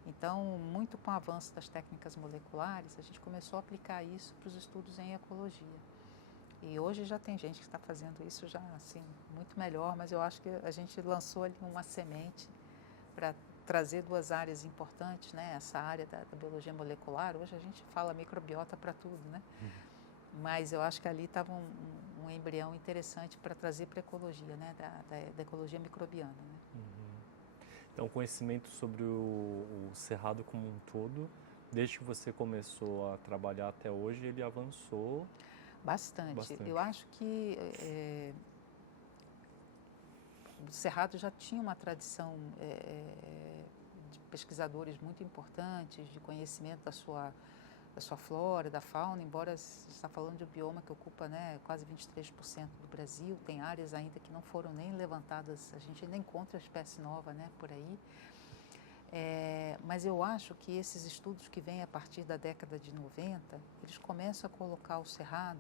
Então, muito com o avanço das técnicas moleculares, a gente começou a aplicar isso para os estudos em ecologia. E hoje já tem gente que está fazendo isso já, assim, muito melhor, mas eu acho que a gente lançou ali uma semente para trazer duas áreas importantes, né? Essa área da biologia molecular, hoje a gente fala microbiota para tudo, né? Mas eu acho que ali estava um embrião interessante para trazer para a ecologia, né? Da ecologia microbiana, né? Então, conhecimento sobre o Cerrado como um todo, desde que você começou a trabalhar até hoje, ele avançou bastante. Eu acho que o Cerrado já tinha uma tradição de pesquisadores muito importantes, de conhecimento da sua flora, da fauna, embora você está falando de um bioma que ocupa, né, quase 23% do Brasil, tem áreas ainda que não foram nem levantadas, a gente ainda encontra espécie nova, né, por aí. Mas eu acho que esses estudos que vêm a partir da década de 90, eles começam a colocar o Cerrado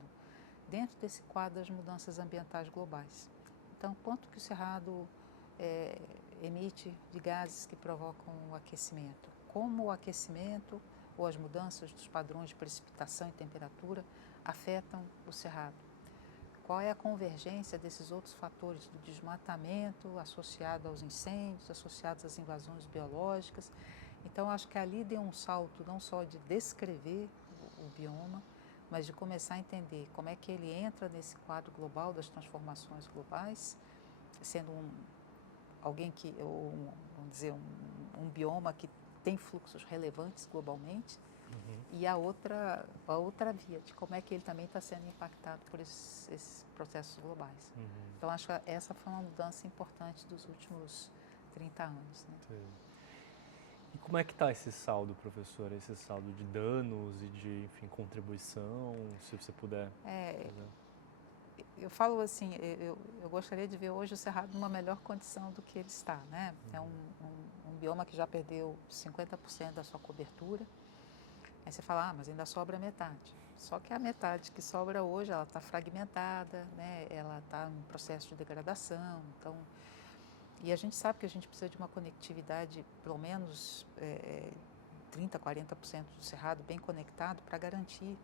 dentro desse quadro das mudanças ambientais globais. Então, quanto que o Cerrado emite de gases que provocam o aquecimento? Como o aquecimento ou as mudanças dos padrões de precipitação e temperatura afetam o Cerrado? Qual é a convergência desses outros fatores do desmatamento associado aos incêndios, associados às invasões biológicas? Então, acho que ali deu um salto não só de descrever o bioma, mas de começar a entender como é que ele entra nesse quadro global das transformações globais, sendo vamos dizer, um bioma que tem fluxos relevantes globalmente, e a outra via de como é que ele também está sendo impactado por esses processos globais. Então, acho que essa foi uma mudança importante dos últimos 30 anos. Né? Sim. E como é que está esse saldo, professora? Esse saldo de danos e de, enfim, contribuição, se você puder... Eu falo assim, eu gostaria de ver hoje o Cerrado numa melhor condição do que ele está, né? É um bioma que já perdeu 50% da sua cobertura. Aí você fala, mas ainda sobra metade. Só que a metade que sobra hoje, ela está fragmentada, né? Ela está em processo de degradação. Então, e a gente sabe que a gente precisa de uma conectividade, pelo menos 30%, 40% do Cerrado bem conectado para garantir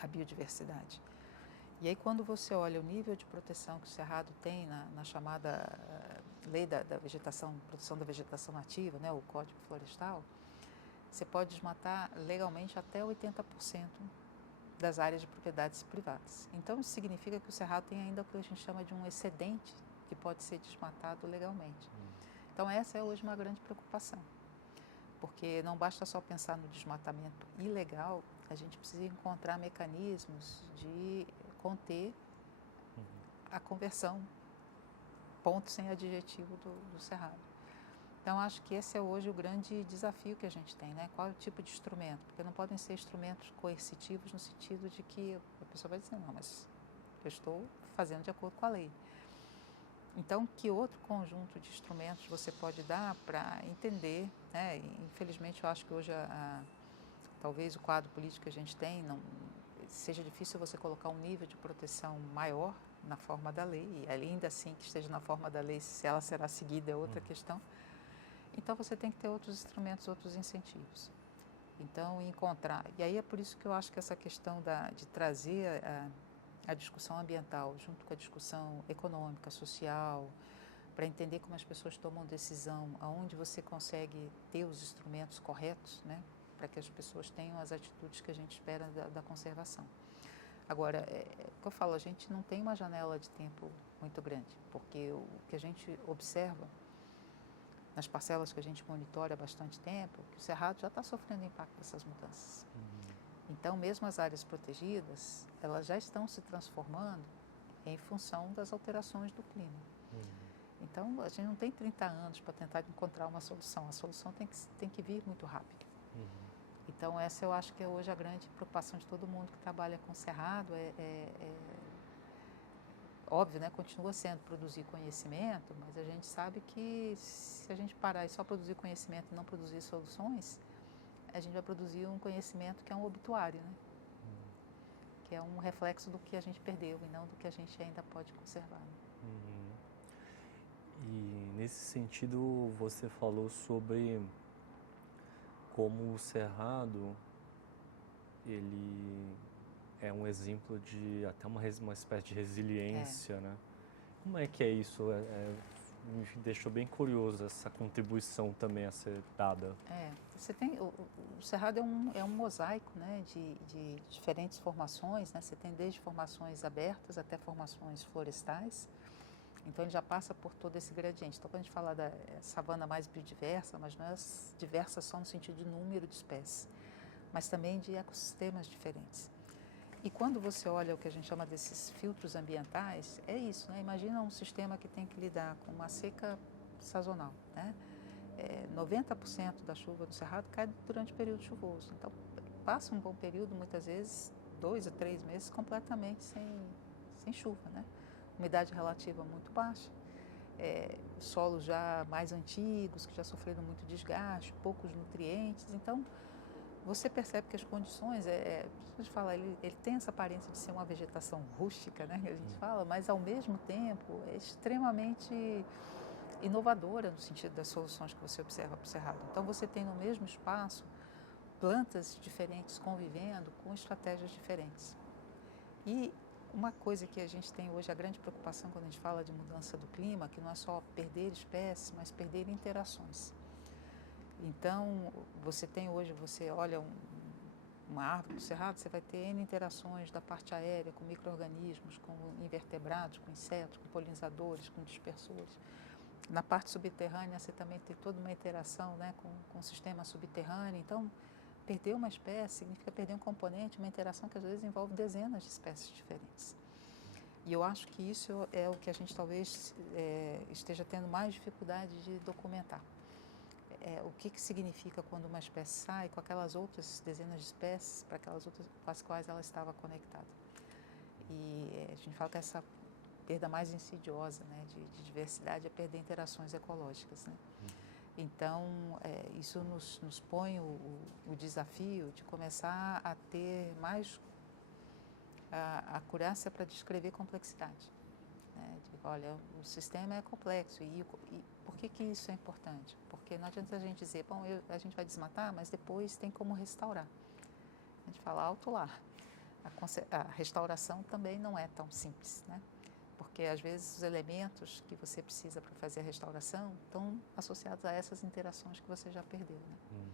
a biodiversidade. E aí, quando você olha o nível de proteção que o Cerrado tem na chamada lei da vegetação, proteção da vegetação nativa, né, o Código Florestal, você pode desmatar legalmente até 80% das áreas de propriedades privadas. Então, isso significa que o Cerrado tem ainda o que a gente chama de um excedente que pode ser desmatado legalmente. Então essa é hoje uma grande preocupação, porque não basta só pensar no desmatamento ilegal, a gente precisa encontrar mecanismos de conter a conversão, ponto sem adjetivo, do cerrado. Então, acho que esse é hoje o grande desafio que a gente tem, né? Qual é o tipo de instrumento? Porque não podem ser instrumentos coercitivos no sentido de que a pessoa vai dizer, não, mas eu estou fazendo de acordo com a lei. Então, que outro conjunto de instrumentos você pode dar para entender, né? Infelizmente, eu acho que hoje talvez o quadro político que a gente tem, não seja difícil você colocar um nível de proteção maior na forma da lei, e ainda assim que esteja na forma da lei, se ela será seguida é outra questão. Então, você tem que ter outros instrumentos, outros incentivos. Então, encontrar. E aí é por isso que eu acho que essa questão de trazer a discussão ambiental junto com a discussão econômica, social, para entender como as pessoas tomam decisão, aonde você consegue ter os instrumentos corretos, né, para que as pessoas tenham as atitudes que a gente espera da conservação. Agora, o que eu falo, a gente não tem uma janela de tempo muito grande, porque o que a gente observa nas parcelas que a gente monitora há bastante tempo, que o cerrado já está sofrendo impacto dessas mudanças. Então, mesmo as áreas protegidas, elas já estão se transformando em função das alterações do clima. Então, a gente não tem 30 anos para tentar encontrar uma solução. A solução tem que vir muito rápido. Então, essa eu acho que é hoje a grande preocupação de todo mundo que trabalha com cerrado. Óbvio, né, continua sendo produzir conhecimento, mas a gente sabe que se a gente parar e só produzir conhecimento e não produzir soluções, a gente vai produzir um conhecimento que é um obituário, né? Que é um reflexo do que a gente perdeu e não do que a gente ainda pode conservar. E nesse sentido, você falou sobre como o cerrado, ele é um exemplo de até uma espécie de resiliência, né? Como é que é isso? Me deixou bem curioso essa contribuição também a ser dada. Você tem, o cerrado é um mosaico, né, de diferentes formações, né? Você tem desde formações abertas até formações florestais. Então, ele já passa por todo esse gradiente. Então, quando a gente fala da savana mais biodiversa, mas não é diversa só no sentido de número de espécies, mas também de ecossistemas diferentes. E quando você olha o que a gente chama desses filtros ambientais, é isso, né? Imagina um sistema que tem que lidar com uma seca sazonal, né? 90% da chuva do cerrado cai durante o período chuvoso. Então, passa um bom período, muitas vezes 2 a 3 meses, completamente sem chuva, né? Umidade relativa muito baixa, solos já mais antigos, que já sofreram muito desgaste, poucos nutrientes. Então, você percebe que as condições, a gente fala, ele tem essa aparência de ser uma vegetação rústica, né, que a gente fala, mas ao mesmo tempo é extremamente inovadora no sentido das soluções que você observa para o cerrado. Então, você tem no mesmo espaço plantas diferentes convivendo com estratégias diferentes. E uma coisa que a gente tem hoje, a grande preocupação quando a gente fala de mudança do clima, que não é só perder espécies, mas perder interações. Então, você tem hoje, você olha uma árvore do cerrado, você vai ter N interações da parte aérea com micro-organismos, com invertebrados, com insetos, com polinizadores, com dispersores. Na parte subterrânea, você também tem toda uma interação, né, com o sistema subterrâneo. Então, perder uma espécie significa perder um componente, uma interação que às vezes envolve dezenas de espécies diferentes. E eu acho que isso é o que a gente talvez esteja tendo mais dificuldade de documentar. O que significa quando uma espécie sai com aquelas outras dezenas de espécies para aquelas outras com as quais ela estava conectada. E a gente fala que essa perda mais insidiosa, né, de diversidade é perder interações ecológicas, né? Então, isso nos põe o desafio de começar a ter mais a acurácia para descrever complexidade. Né? Olha, o sistema é complexo e por que isso é importante? Porque não adianta a gente dizer, bom, a gente vai desmatar, mas depois tem como restaurar. A gente fala alto lá. A restauração também não é tão simples, né? Porque às vezes os elementos que você precisa para fazer a restauração estão associados a essas interações que você já perdeu, né?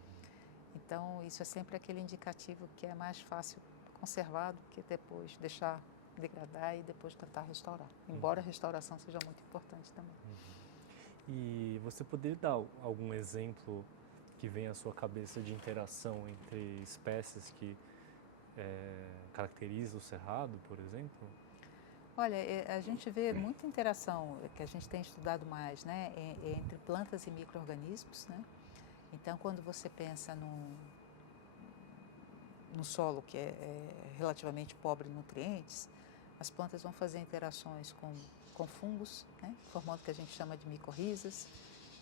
Então, isso é sempre aquele indicativo que é mais fácil conservar do que depois deixar degradar e depois tentar restaurar. Embora a restauração seja muito importante também. E você poderia dar algum exemplo que vem à sua cabeça de interação entre espécies que caracterizam o cerrado, por exemplo? Olha, a gente vê muita interação, que a gente tem estudado mais, né, entre plantas e micro-organismos, né? Então, quando você pensa no solo que é relativamente pobre em nutrientes, as plantas vão fazer interações com fungos, né, formando o que a gente chama de micorrizas.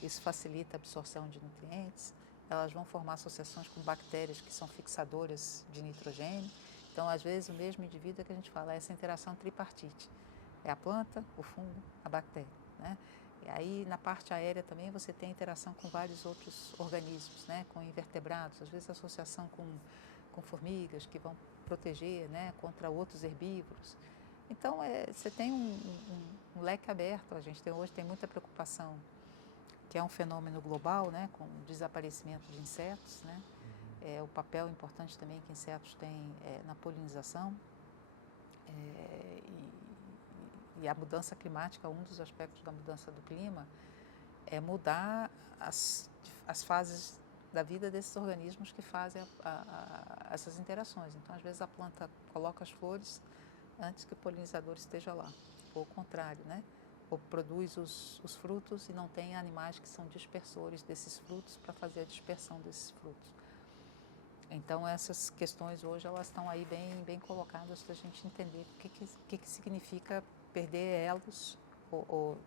Isso facilita a absorção de nutrientes. Elas vão formar associações com bactérias que são fixadoras de nitrogênio. Então, às vezes, o mesmo indivíduo é que a gente fala, essa interação tripartite. É a planta, o fungo, a bactéria, né? E aí, na parte aérea também, você tem interação com vários outros organismos, né? Com invertebrados, às vezes associação com formigas que vão proteger, né? Contra outros herbívoros. Então, você tem um leque aberto. A gente hoje tem muita preocupação, que é um fenômeno global, né? Com o desaparecimento de insetos, né? O papel importante também que insetos têm na polinização e a mudança climática, um dos aspectos da mudança do clima é mudar as fases da vida desses organismos que fazem essas interações. Então, às vezes a planta coloca as flores antes que o polinizador esteja lá, ou o contrário, né? Ou produz os frutos e não tem animais que são dispersores desses frutos para fazer a dispersão desses frutos. Então, essas questões hoje elas estão aí bem colocadas para a gente entender o que significa perder elos ou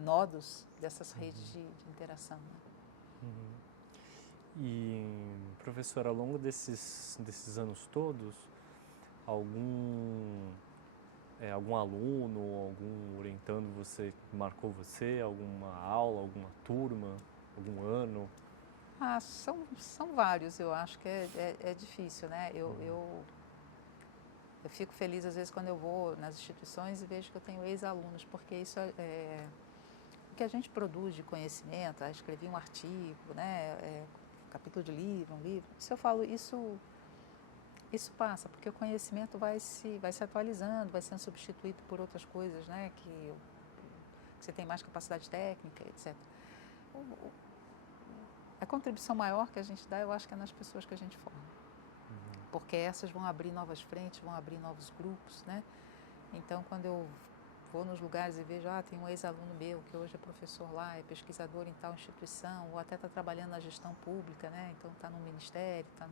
nodos dessas redes de interação. Né? E, professor, ao longo desses anos todos, algum aluno, algum orientando você, marcou você, alguma aula, alguma turma, algum ano? São vários, eu acho que é difícil, né? Eu fico feliz às vezes quando eu vou nas instituições e vejo que eu tenho ex-alunos, porque isso o que a gente produz de conhecimento, escrevi um artigo, né? Capítulo de livro, um livro, se eu falo isso passa, porque o conhecimento vai se atualizando, vai sendo substituído por outras coisas, né? Que você tem mais capacidade técnica, etc. A contribuição maior que a gente dá, eu acho que é nas pessoas que a gente forma. Porque essas vão abrir novas frentes, vão abrir novos grupos, né? Então, quando eu vou nos lugares e vejo, tem um ex-aluno meu que hoje é professor lá, é pesquisador em tal instituição, ou até está trabalhando na gestão pública, né? Então, está no ministério, está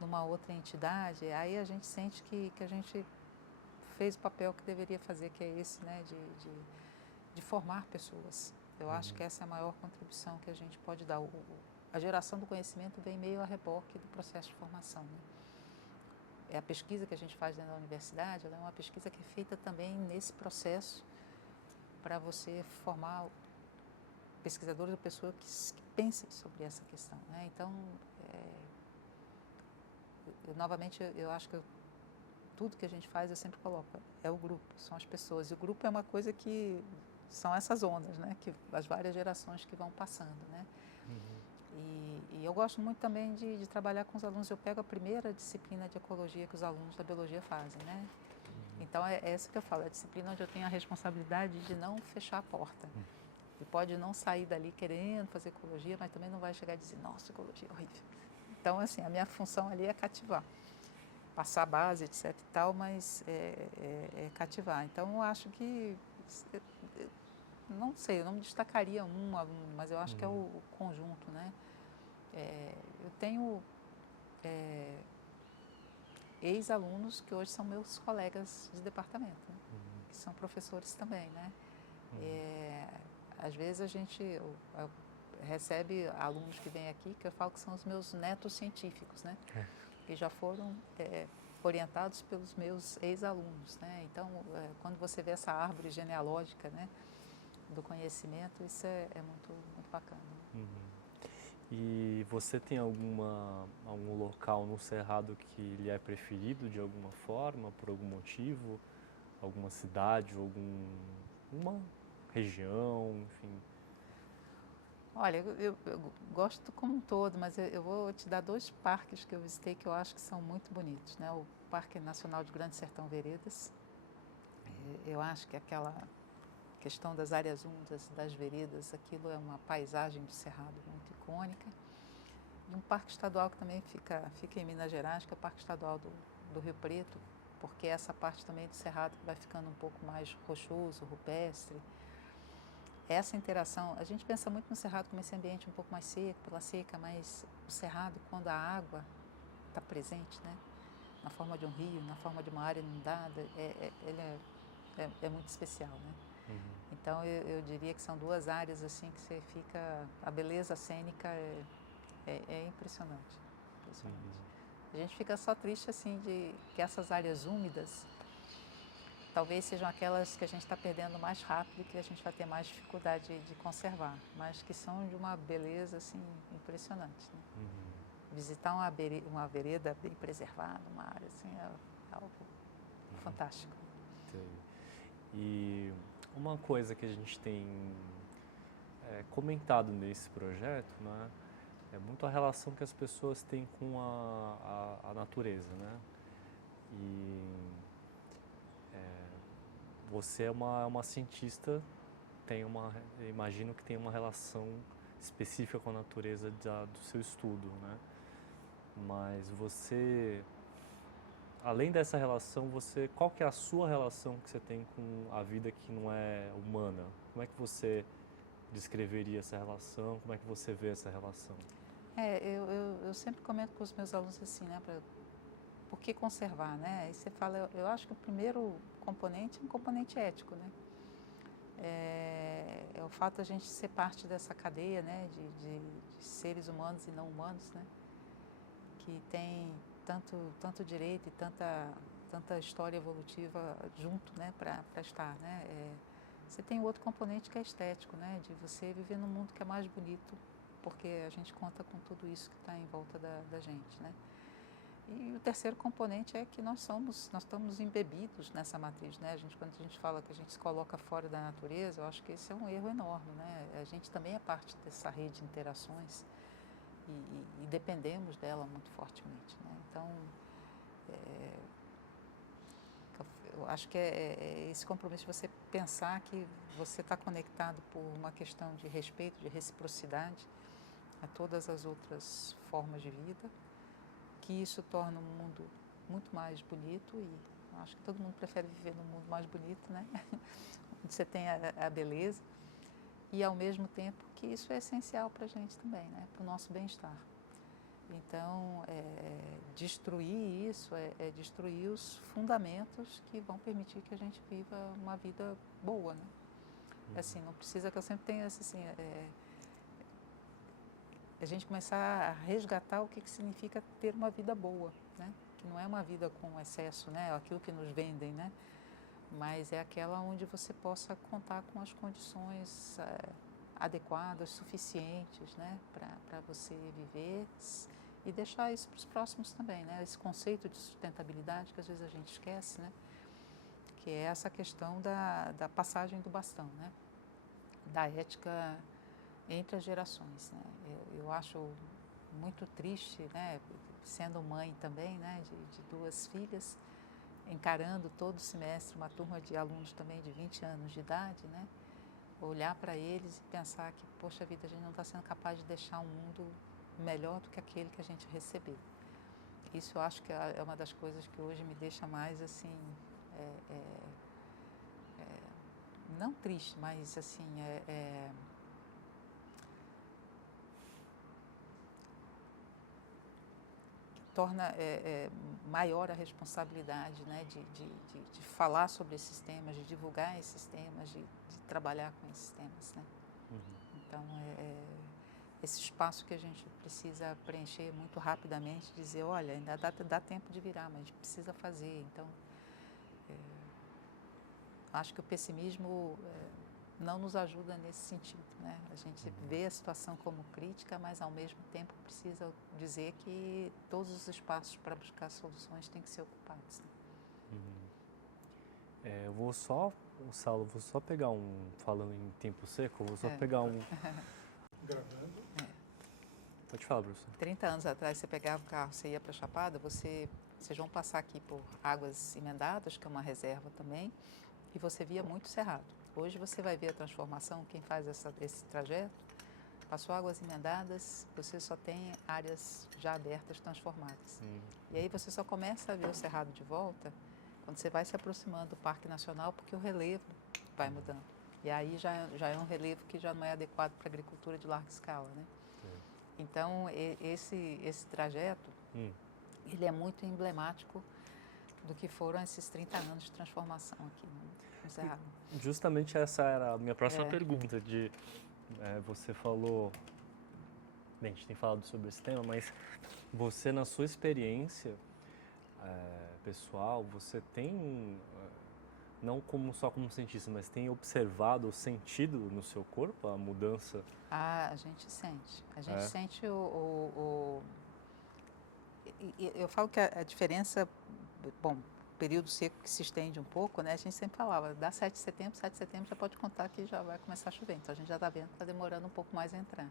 numa outra entidade, aí a gente sente que a gente fez o papel que deveria fazer, que é esse, né? De formar pessoas. Eu acho que essa é a maior contribuição que a gente pode dar. A geração do conhecimento vem meio a reboque do processo de formação. Né? A pesquisa que a gente faz dentro da universidade, ela é uma pesquisa que é feita também nesse processo para você formar pesquisadores ou pessoas que pensem sobre essa questão. Né? Então, novamente, eu acho que tudo que a gente faz, eu sempre coloco, é o grupo, são as pessoas. E o grupo é uma coisa que são essas ondas, né? Que as várias gerações que vão passando, né? E eu gosto muito também de trabalhar com os alunos. Eu pego a primeira disciplina de ecologia que os alunos da biologia fazem, né? Então, é essa que eu falo, é a disciplina onde eu tenho a responsabilidade de não fechar a porta. E pode não sair dali querendo fazer ecologia, mas também não vai chegar e dizer, nossa, ecologia é horrível. Então, assim, a minha função ali é cativar. Passar a base, etc e tal, mas é cativar. Então, eu acho que, não sei, eu não me destacaria um aluno, mas eu acho que é o conjunto, né? Eu tenho ex-alunos que hoje são meus colegas de departamento, né? Que são professores também, né? Às vezes a gente recebe alunos que vêm aqui, que eu falo que são os meus netos científicos, né? Que já foram orientados pelos meus ex-alunos, né? Então, quando você vê essa árvore genealógica, né, do conhecimento, isso é muito, muito bacana. E você tem algum local no Cerrado que lhe é preferido de alguma forma, por algum motivo? Alguma cidade, uma região, enfim? Olha, eu gosto como um todo, mas eu vou te dar 2 parques que eu visitei que eu acho que são muito bonitos, né? O Parque Nacional de Grande Sertão Veredas, Eu acho que aquela questão das áreas úmidas, das veredas, aquilo é uma paisagem do Cerrado muito icônica. E um parque estadual que também fica em Minas Gerais, que é o Parque Estadual do Rio Preto, porque essa parte também do Cerrado que vai ficando um pouco mais rochoso, rupestre. Essa interação, a gente pensa muito no Cerrado como esse ambiente um pouco mais seco, pela seca, mas o Cerrado, quando a água está presente, né, na forma de um rio, na forma de uma área inundada, ele é muito especial, né? Então eu diria que são duas áreas assim que você fica, a beleza cênica é impressionante, impressionante. A gente fica só triste assim de que essas áreas úmidas talvez sejam aquelas que a gente está perdendo mais rápido, que a gente vai ter mais dificuldade de conservar, mas que são de uma beleza assim impressionante, né? Visitar uma vereda bem preservada, uma área assim, é algo fantástico. E uma coisa que a gente tem comentado nesse projeto, né, é muito a relação que as pessoas têm com a natureza, né? E você é uma cientista, imagino que tem uma relação específica com a natureza do seu estudo, né? Mas você, além dessa relação, qual que é a sua relação que você tem com a vida que não é humana? Como é que você descreveria essa relação? Como é que você vê essa relação? Eu sempre comento com os meus alunos assim, né, por que conservar, né? Aí você fala, eu acho que o primeiro componente é um componente ético, né? É o fato de a gente ser parte dessa cadeia, né, de seres humanos e não humanos, né? Que tem tanto direito e tanta história evolutiva junto, né, para estar, né? Você tem outro componente que é estético, né, de você viver num mundo que é mais bonito, porque a gente conta com tudo isso que está em volta da gente, né? E o terceiro componente é que nós estamos embebidos nessa matriz, né? Quando a gente fala que a gente se coloca fora da natureza, eu acho que esse é um erro enorme, né? A gente também é parte dessa rede de interações e dependemos dela muito fortemente, né? Então, eu acho que é esse compromisso de você pensar que você está conectado por uma questão de respeito, de reciprocidade a todas as outras formas de vida, que isso torna o mundo muito mais bonito e eu acho que todo mundo prefere viver num mundo mais bonito, né? Onde você tem a beleza e ao mesmo tempo que isso é essencial para a gente também, né? Para o nosso bem-estar. Então, destruir isso é destruir os fundamentos que vão permitir que a gente viva uma vida boa, né? Assim, não precisa que eu sempre tenha assim, a gente começar a resgatar o que significa ter uma vida boa, né? Que não é uma vida com excesso, né? Aquilo que nos vendem, né? Mas é aquela onde você possa contar com as condições adequadas, suficientes, né? Para você viver e deixar isso para os próximos também, né? Esse conceito de sustentabilidade que às vezes a gente esquece, né? Que é essa questão da passagem do bastão, né? Da ética entre as gerações, né? Eu acho muito triste, né? Sendo mãe também, né? De duas filhas, encarando todo semestre uma turma de alunos também de 20 anos de idade, né? Olhar para eles e pensar que, poxa vida, a gente não está sendo capaz de deixar um mundo melhor do que aquele que a gente recebeu. Isso eu acho que é uma das coisas que hoje me deixa mais assim, não triste, mas assim, torna maior a responsabilidade, né, de falar sobre esses temas, de divulgar esses temas, de trabalhar com esses temas, né? Então, esse espaço que a gente precisa preencher muito rapidamente, dizer, olha, ainda dá tempo de virar, mas a gente precisa fazer. Então, acho que o pessimismo não nos ajuda nesse sentido, né? A gente vê a situação como crítica, mas ao mesmo tempo precisa dizer que todos os espaços para buscar soluções têm que ser ocupados, né? Eu vou só, Saulo, vou só pegar falando em tempo seco, vou só pegar Gravando. Pode falar, professor. 30 anos atrás, você pegava o carro, você ia para a Chapada, vocês vão passar aqui por Águas Emendadas, que é uma reserva também, e você via muito cerrado. Hoje você vai ver a transformação, quem faz esse trajeto, passou Águas Emendadas, você só tem áreas já abertas, transformadas. E aí você só começa a ver o cerrado de volta quando você vai se aproximando do Parque Nacional, porque o relevo vai mudando. E aí já é um relevo que já não é adequado para agricultura de larga escala, né? Então, esse trajeto, ele é muito emblemático do que foram esses 30 anos de transformação aqui no Cerrado. Justamente essa era a minha próxima pergunta, você falou, bem, a gente tem falado sobre esse tema, mas você, na sua experiência pessoal, você tem, não só como cientista, mas tem observado ou sentido no seu corpo a mudança? A gente sente. A gente sente eu falo que a diferença, bom, período seco que se estende um pouco, né? A gente sempre falava, dá 7 de setembro já pode contar que já vai começar a chover. Então a gente já está vendo que está demorando um pouco mais a entrar.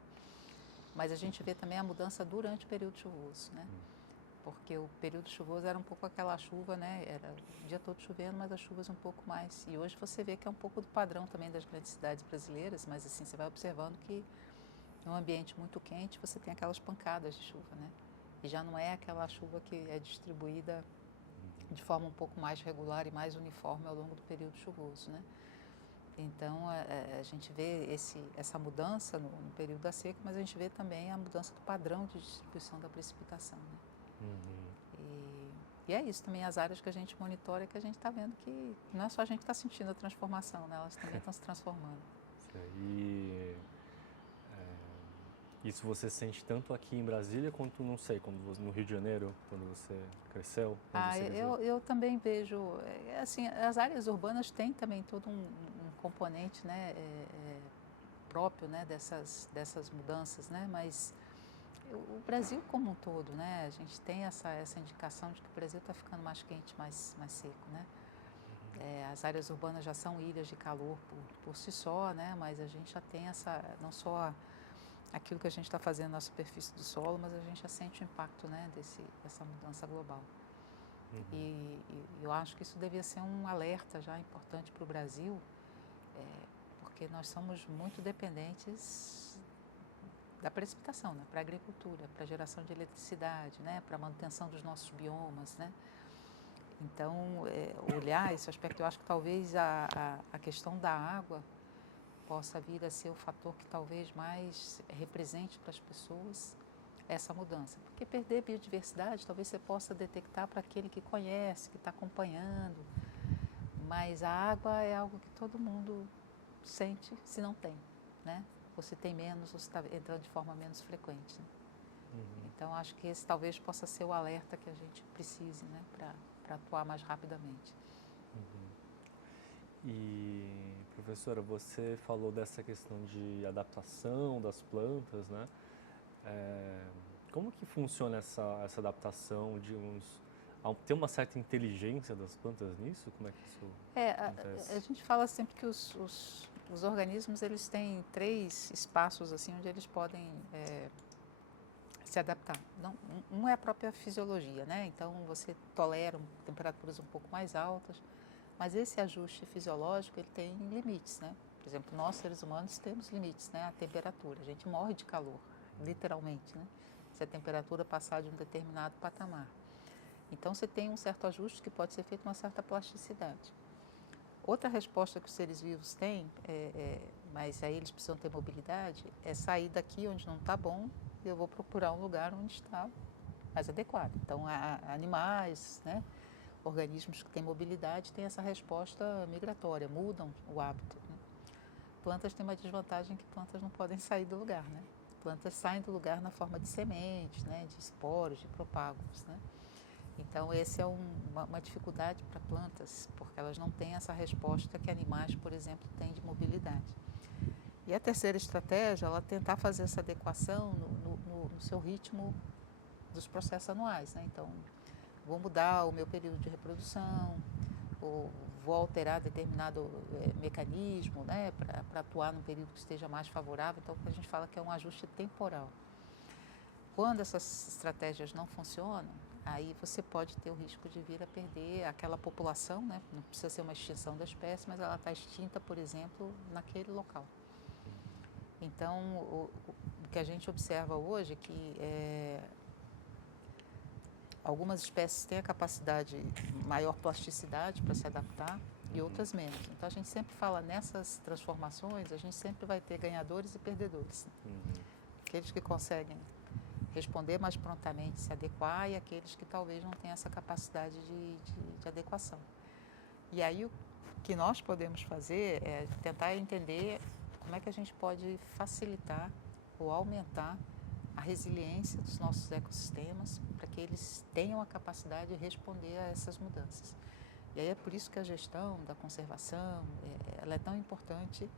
Mas a gente vê também a mudança durante o período chuvoso, né? Porque o período chuvoso era um pouco aquela chuva, né? Era o dia todo chovendo, mas as chuvas um pouco mais. E hoje você vê que é um pouco do padrão também das grandes cidades brasileiras, mas assim, você vai observando que em um ambiente muito quente você tem aquelas pancadas de chuva, né? E já não é aquela chuva que é distribuída de forma um pouco mais regular e mais uniforme ao longo do período chuvoso, né? Então, a gente vê essa mudança no período da seca, mas a gente vê também a mudança do padrão de distribuição da precipitação, né? E é isso também, as áreas que a gente monitora, que a gente está vendo que não é só a gente que está sentindo a transformação, né? Elas também estão se transformando. E isso você sente tanto aqui em Brasília quanto, não sei, no Rio de Janeiro, quando você cresceu? Eu também vejo, assim, as áreas urbanas têm também todo um componente, né, próprio, né, dessas mudanças, né, mas o Brasil como um todo, né, a gente tem essa indicação de que o Brasil está ficando mais quente, mais seco, né. As áreas urbanas já são ilhas de calor por si só, né, mas a gente já tem não só aquilo que a gente está fazendo na superfície do solo, mas a gente já sente o impacto, né, dessa mudança global. E eu acho que isso devia ser um alerta já importante para o Brasil, porque nós somos muito dependentes da precipitação, né, para a agricultura, para a geração de eletricidade, né, para a manutenção dos nossos biomas, né. Então, olhar esse aspecto, eu acho que talvez a questão da água possa vir a ser o fator que talvez mais represente para as pessoas essa mudança. Porque perder biodiversidade talvez você possa detectar para aquele que conhece, que está acompanhando, mas a água é algo que todo mundo sente se não tem, né? Ou se tem menos, ou se está entrando de forma menos frequente, né? Então, acho que esse talvez possa ser o alerta que a gente precise, né, para atuar mais rapidamente. E, professora, você falou dessa questão de adaptação das plantas, né? Como que funciona essa adaptação tem uma certa inteligência das plantas nisso? Como é que isso acontece? A gente fala sempre que os organismos, eles têm 3 espaços assim onde eles podem se adaptar. Um é a própria fisiologia, né? Então você tolera temperaturas um pouco mais altas, mas esse ajuste fisiológico ele tem limites, né? Por exemplo, nós seres humanos temos limites, né? A temperatura, a gente morre de calor, literalmente, né? Se a temperatura passar de um determinado patamar. Então você tem um certo ajuste que pode ser feito uma certa plasticidade. Outra resposta que os seres vivos têm, mas aí eles precisam ter mobilidade, é sair daqui onde não está bom e eu vou procurar um lugar onde está mais adequado. Então, animais, né, organismos que têm mobilidade têm essa resposta migratória, mudam o hábito, né? Plantas têm uma desvantagem que plantas não podem sair do lugar, né? Plantas saem do lugar na forma de sementes, né, de esporos, de propágulos, né? Então, essa é uma dificuldade para plantas, porque elas não têm essa resposta que animais, por exemplo, têm de mobilidade. E a terceira estratégia, ela tentar fazer essa adequação no seu ritmo dos processos anuais, né? Então, vou mudar o meu período de reprodução, ou vou alterar determinado mecanismo, né, para atuar num período que esteja mais favorável. Então, a gente fala que é um ajuste temporal. Quando essas estratégias não funcionam, aí você pode ter o risco de vir a perder aquela população, né? Não precisa ser uma extinção da espécie, mas ela está extinta, por exemplo, naquele local. Então, o que a gente observa hoje é que algumas espécies têm a capacidade, maior plasticidade para se adaptar e outras menos. Então, a gente sempre fala nessas transformações, a gente sempre vai ter ganhadores e perdedores. Aqueles que conseguem responder mais prontamente, se adequar, e aqueles que talvez não tenham essa capacidade de adequação. E aí o que nós podemos fazer é tentar entender como é que a gente pode facilitar ou aumentar a resiliência dos nossos ecossistemas para que eles tenham a capacidade de responder a essas mudanças. E aí é por isso que a gestão da conservação ela é tão importante,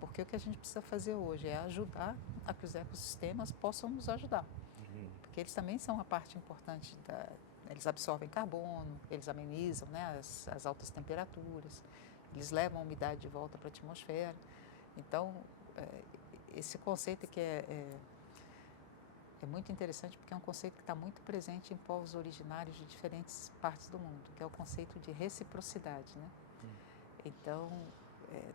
porque o que a gente precisa fazer hoje é ajudar a que os ecossistemas possam nos ajudar. Porque eles também são uma parte importante, eles absorvem carbono, eles amenizam, né, as altas temperaturas, eles levam a umidade de volta para a atmosfera. Então, esse conceito que é muito interessante, porque é um conceito que está muito presente em povos originários de diferentes partes do mundo, que é o conceito de reciprocidade, né? Então,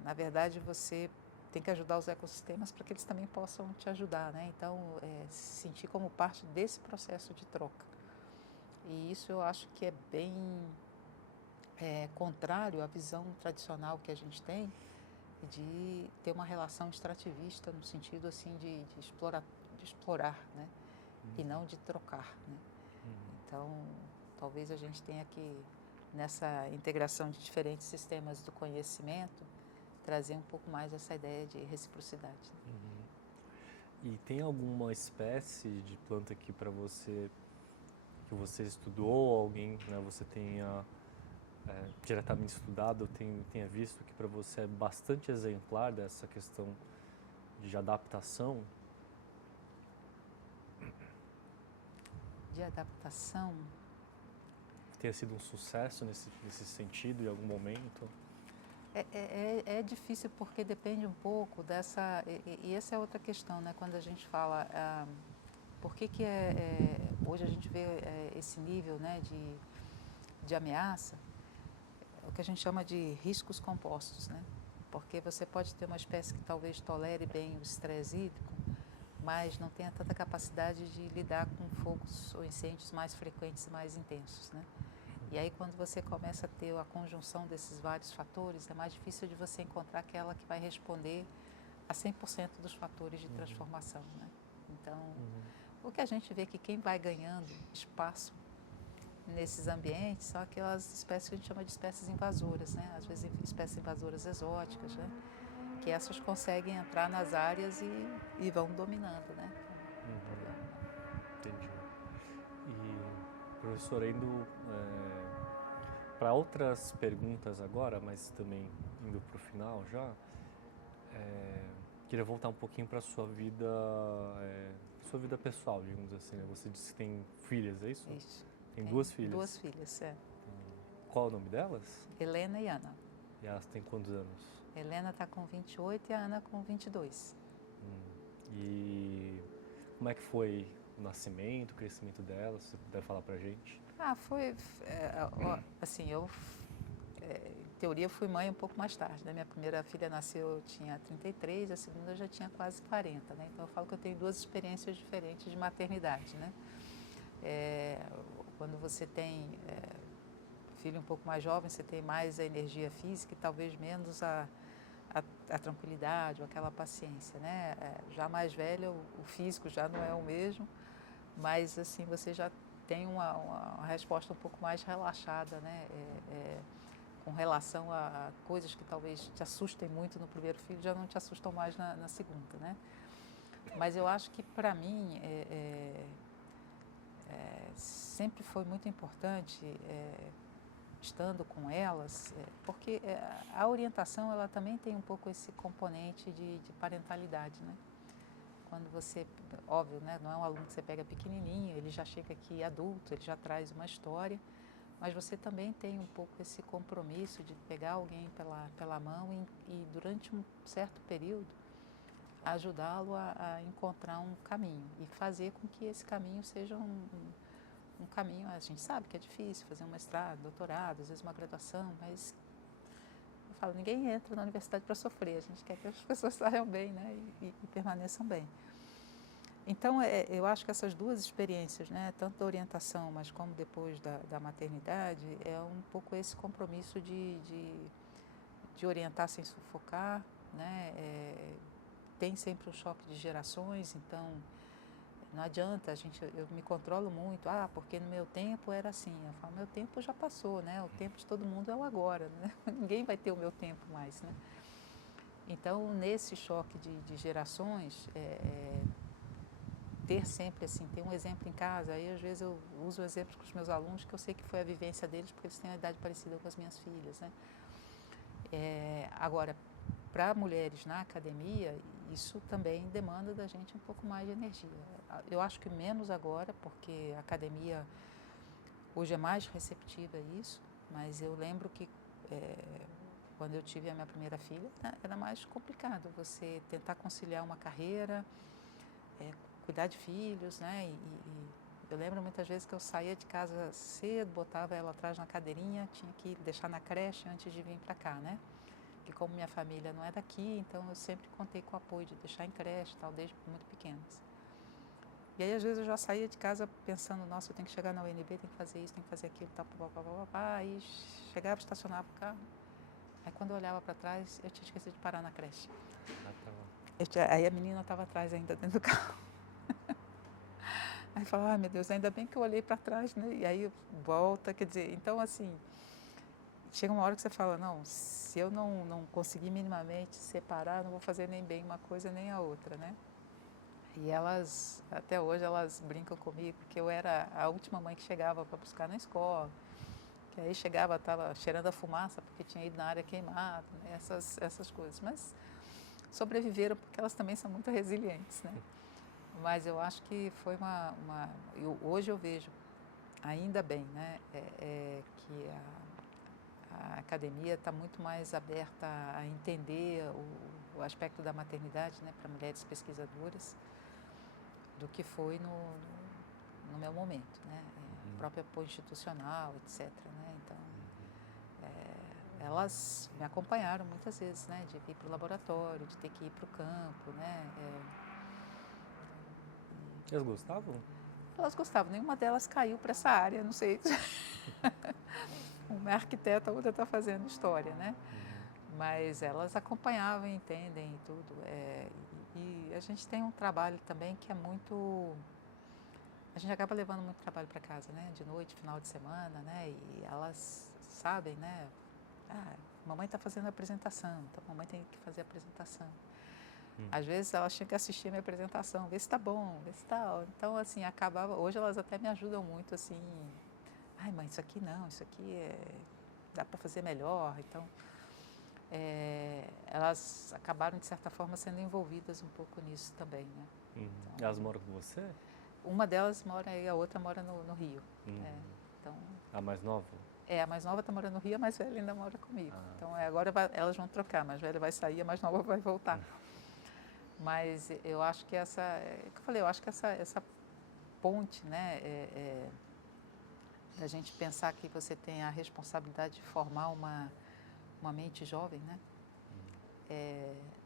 na verdade, você tem que ajudar os ecossistemas para que eles também possam te ajudar, né? Então, se sentir como parte desse processo de troca. E isso eu acho que é bem contrário à visão tradicional que a gente tem de ter uma relação extrativista no sentido assim de explorar, né? E não de trocar, né? Então, talvez a gente tenha que, nessa integração de diferentes sistemas do conhecimento, trazer um pouco mais essa ideia de reciprocidade. E tem alguma espécie de planta que para você, que você estudou, alguém, né, você tenha diretamente estudado, tenha visto que para você é bastante exemplar dessa questão de adaptação? De adaptação? Tenha sido um sucesso nesse sentido em algum momento? É difícil porque depende um pouco dessa... E essa é outra questão, né? Quando a gente fala... por que hoje a gente vê esse nível, né, de ameaça? É o que a gente chama de riscos compostos, né? Porque você pode ter uma espécie que talvez tolere bem o estresse hídrico, mas não tenha tanta capacidade de lidar com fogos ou incêndios mais frequentes e mais intensos, né? E aí, quando você começa a ter a conjunção desses vários fatores, é mais difícil de você encontrar aquela que vai responder a 100% dos fatores de transformação, né? Então, o que a gente vê é que quem vai ganhando espaço nesses ambientes são aquelas espécies que a gente chama de espécies invasoras, né? Às vezes espécies invasoras exóticas, né? Que essas conseguem entrar nas áreas e vão dominando, né? Entendi. E, professor, indo para outras perguntas agora, mas também indo para o final já, queria voltar um pouquinho para a sua vida pessoal, digamos assim, né? Você disse que tem filhas, é isso? Isso. Tem duas filhas? Duas filhas, Qual é o nome delas? Helena e Ana. E elas têm quantos anos? Helena está com 28 e a Ana com 22. E como é que foi o nascimento, o crescimento delas? Se você puder falar pra gente. Assim, eu, em teoria, fui mãe um pouco mais tarde, né? Minha primeira filha nasceu, eu tinha 33, a segunda eu já tinha quase 40, né? Então, eu falo que eu tenho duas experiências diferentes de maternidade, né? Quando você tem filho um pouco mais jovem, você tem mais a energia física e talvez menos a tranquilidade ou aquela paciência, né? Já mais velha, o físico já não é o mesmo, mas assim, você já tem uma resposta um pouco mais relaxada, né? Com relação a coisas que talvez te assustem muito no primeiro filho, já não te assustam mais na segunda, né? Mas eu acho que para mim sempre foi muito importante, estando com elas, porque a orientação ela também tem um pouco esse componente de parentalidade, né? Quando você, óbvio, né, não é um aluno que você pega pequenininho, ele já chega aqui adulto, ele já traz uma história, mas você também tem um pouco esse compromisso de pegar alguém pela mão e durante um certo período ajudá-lo a encontrar um caminho e fazer com que esse caminho seja um caminho, a gente sabe que é difícil fazer um mestrado, doutorado, às vezes uma graduação, mas eu falo, ninguém entra na universidade para sofrer, a gente quer que as pessoas saiam bem, né, e permaneçam bem. Então, eu acho que essas duas experiências, né, tanto da orientação, mas como depois da maternidade, é um pouco esse compromisso de orientar sem sufocar, né, tem sempre um choque de gerações, então não adianta, eu me controlo muito, porque no meu tempo era assim, eu falo, meu tempo já passou, né, o tempo de todo mundo é o agora, né, ninguém vai ter o meu tempo mais, né. Então, nesse choque de gerações, ter sempre assim, ter um exemplo em casa, aí às vezes eu uso exemplos com os meus alunos, que eu sei que foi a vivência deles, porque eles têm uma idade parecida com as minhas filhas, né. Agora, para mulheres na academia, isso também demanda da gente um pouco mais de energia. Eu acho que menos agora, porque a academia hoje é mais receptiva a isso, mas eu lembro que quando eu tive a minha primeira filha, era mais complicado você tentar conciliar uma carreira, cuidar de filhos, né? E eu lembro muitas vezes que eu saía de casa cedo, botava ela atrás na cadeirinha, tinha que deixar na creche antes de vir para cá, né? E como minha família não é daqui, então eu sempre contei com o apoio de deixar em creche e tal, desde muito pequenas. E aí às vezes eu já saía de casa pensando, nossa, eu tenho que chegar na UNB, tenho que fazer isso, tenho que fazer aquilo, tal, aí chegava, estacionava o carro, aí quando eu olhava para trás, eu tinha esquecido de parar na creche. Aí a menina estava atrás ainda dentro do carro. Aí falava, meu Deus, ainda bem que eu olhei para trás, né? E aí volta, quer dizer, então assim, chega uma hora que você fala, não, se eu não conseguir minimamente separar, não vou fazer nem bem uma coisa nem a outra, né? E elas, até hoje, elas brincam comigo, que eu era a última mãe que chegava para buscar na escola, que aí chegava, estava cheirando a fumaça porque tinha ido na área queimada, né? Essas coisas. Mas sobreviveram porque elas também são muito resilientes, né? Mas eu acho que foi hoje eu vejo, ainda bem, né? Que a academia está muito mais aberta a entender o aspecto da maternidade, né, para mulheres pesquisadoras, do que foi no meu momento, né? O próprio apoio institucional, etc. Né? Então, elas me acompanharam muitas vezes, né? De ir para o laboratório, de ter que ir para o campo, né? Elas gostavam? Elas gostavam, nenhuma delas caiu para essa área, não sei. Uma é arquiteta, a outra está fazendo história, né? Mas elas acompanhavam, entendem e tudo. E a gente tem um trabalho também que é muito... A gente acaba levando muito trabalho para casa, né? De noite, final de semana, né? E elas sabem, né? Mamãe está fazendo a apresentação, então mamãe tem que fazer a apresentação. Às vezes elas tinham que assistir a minha apresentação, ver se está bom, ver se está... Então, assim, acabava... Hoje elas até me ajudam muito, assim... Ai, mãe, isso aqui não, isso aqui dá para fazer melhor. Então, elas acabaram, de certa forma, sendo envolvidas um pouco nisso também, né? Então, elas moram com você? Uma delas mora aí, a outra mora no Rio. Então, a mais nova? A mais nova está morando no Rio, a mais velha ainda mora comigo. Então, agora elas vão trocar, a mais velha vai sair, a mais nova vai voltar. Mas eu acho que eu acho que essa ponte, né, da gente pensar que você tem a responsabilidade de formar uma mente jovem, né?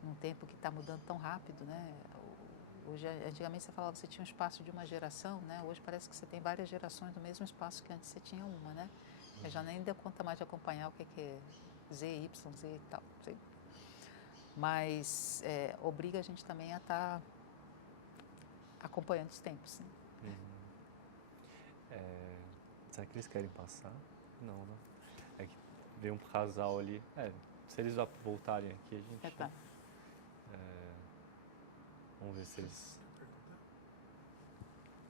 Num tempo que está mudando tão rápido, né? Hoje, antigamente você falava que você tinha um espaço de uma geração, né? Hoje parece que você tem várias gerações no mesmo espaço que antes você tinha uma, né? Eu já nem deu conta mais de acompanhar o que é Z, Y, Z e tal. Sei. Mas obriga a gente também a estar acompanhando os tempos, né? Será que eles querem passar? Não, né? É que veio um casal ali. Se eles voltarem aqui, a gente... vamos ver se eles...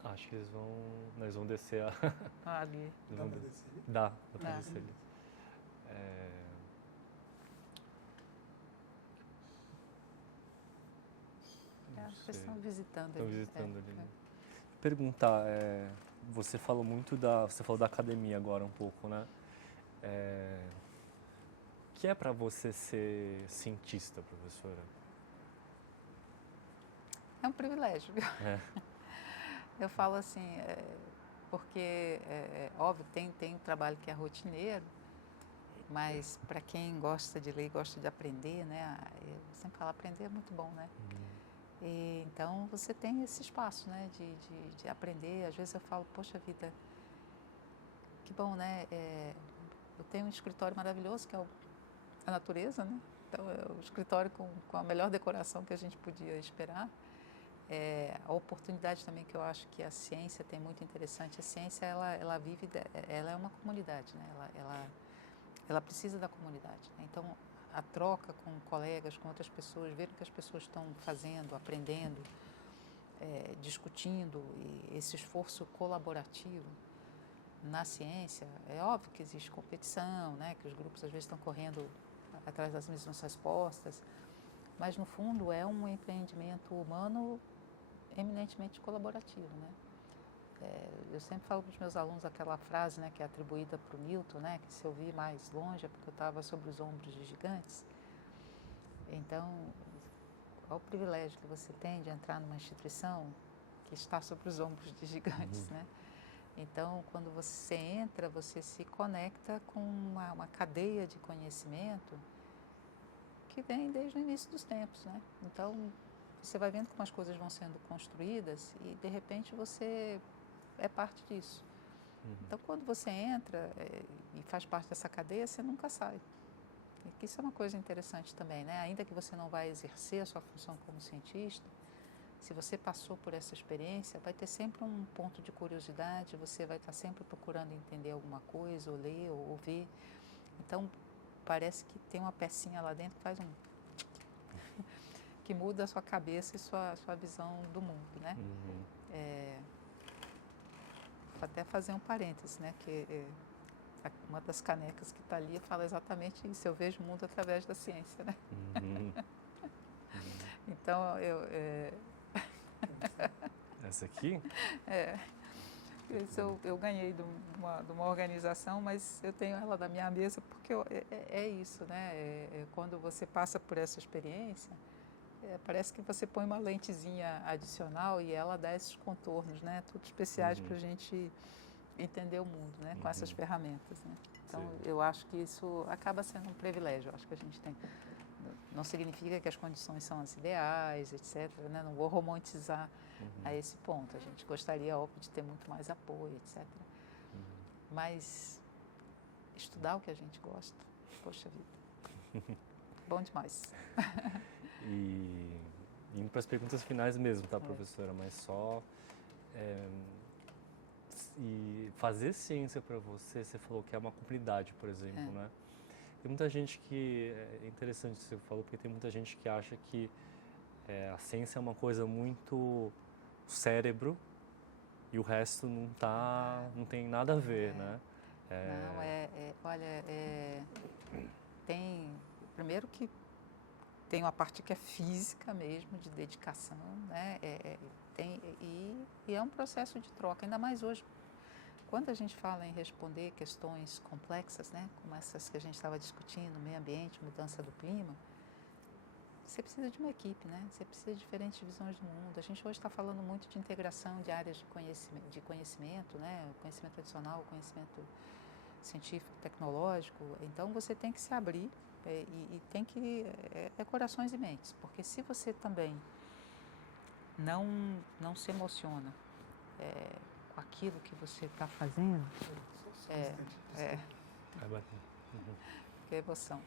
Acho que eles vão descer ali. Dá para descer? Dá para descer ali. Acho que eles estão visitando Estão ali. visitando ali. Perguntar, você falou muito você falou da academia agora um pouco, né? O que é para você ser cientista, professora? É um privilégio, viu? Eu falo assim, porque, óbvio, tem um trabalho que é rotineiro, mas para quem gosta de ler, gosta de aprender, né? Eu sempre falo, aprender é muito bom, né? E, então, você tem esse espaço, né? De aprender. Às vezes eu falo, poxa vida, que bom, né? Eu tenho um escritório maravilhoso, que é a natureza, né? Então, é o escritório com a melhor decoração que a gente podia esperar. A oportunidade também que eu acho que a ciência tem muito interessante. A ciência, ela vive, ela é uma comunidade, né? Ela precisa da comunidade, né? Então, a troca com colegas, com outras pessoas, ver o que as pessoas estão fazendo, aprendendo, discutindo, e esse esforço colaborativo na ciência, é óbvio que existe competição, né? Que os grupos às vezes estão correndo atrás das mesmas respostas, mas no fundo é um empreendimento humano eminentemente colaborativo, né? Eu sempre falo para os meus alunos aquela frase, né, que é atribuída para o Newton, né, que se eu vi mais longe é porque eu estava sobre os ombros de gigantes. Então, qual o privilégio que você tem de entrar numa instituição que está sobre os ombros de gigantes, né? Então, quando você entra, você se conecta com uma cadeia de conhecimento que vem desde o início dos tempos, né? Então, você vai vendo como as coisas vão sendo construídas e, de repente, você é parte disso. Então, quando você entra e faz parte dessa cadeia, você nunca sai. E isso é uma coisa interessante também, né? Ainda que você não vai exercer a sua função como cientista, se você passou por essa experiência, vai ter sempre um ponto de curiosidade, você vai estar sempre procurando entender alguma coisa, ou ler, ou ver. Então, parece que tem uma pecinha lá dentro que faz que muda a sua cabeça e sua visão do mundo, né? Vou até fazer um parêntese, né? Que uma das canecas que está ali fala exatamente isso. Eu vejo o mundo através da ciência, né? Então, Essa aqui? Isso eu ganhei de uma organização, mas eu tenho ela na minha mesa porque é isso, né? Quando você passa por essa experiência, parece que você põe uma lentezinha adicional e ela dá esses contornos, né? Tudo especiais para a gente entender o mundo, né? Com essas ferramentas, né? Então, eu acho que isso acaba sendo um privilégio. Eu acho que a gente tem. Não significa que as condições são as ideais, etc., né? Não vou romantizar a esse ponto. A gente gostaria, óbvio, de ter muito mais apoio, etc. Mas estudar o que a gente gosta, poxa vida, bom demais. E indo para as perguntas finais mesmo, tá, professora? Mas só... e fazer ciência para você, você falou que é uma comunidade, por exemplo, né? Tem muita gente que... É interessante isso que você falou, porque tem muita gente que acha que a ciência é uma coisa muito cérebro e o resto não tem nada a ver, né? Não, olha, tem... Primeiro que tem uma parte que é física mesmo, de dedicação, né? E é um processo de troca, ainda mais hoje. Quando a gente fala em responder questões complexas, né, como essas que a gente estava discutindo, meio ambiente, mudança do clima, você precisa de uma equipe, né? Você precisa de diferentes visões do mundo. A gente hoje está falando muito de integração de áreas de conhecimento, né? O conhecimento adicional, o conhecimento científico, tecnológico. Então, você tem que se abrir e tem que... corações e mentes, porque se você também não se emociona com aquilo que você está fazendo, que emoção.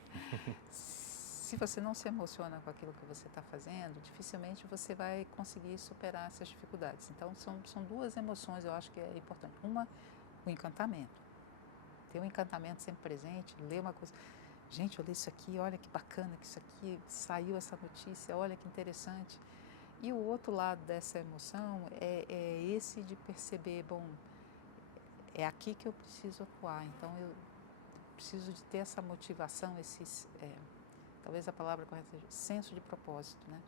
Se você não se emociona com aquilo que você está fazendo, dificilmente você vai conseguir superar essas dificuldades. Então, são duas emoções, eu acho que é importante. Uma, o encantamento. Ter um encantamento sempre presente, ler uma coisa... Gente, eu li isso aqui, olha que bacana que isso aqui, saiu essa notícia, olha que interessante. E o outro lado dessa emoção é esse de perceber, bom, é aqui que eu preciso atuar, então eu preciso de ter essa motivação, talvez a palavra correta seja senso de propósito, né?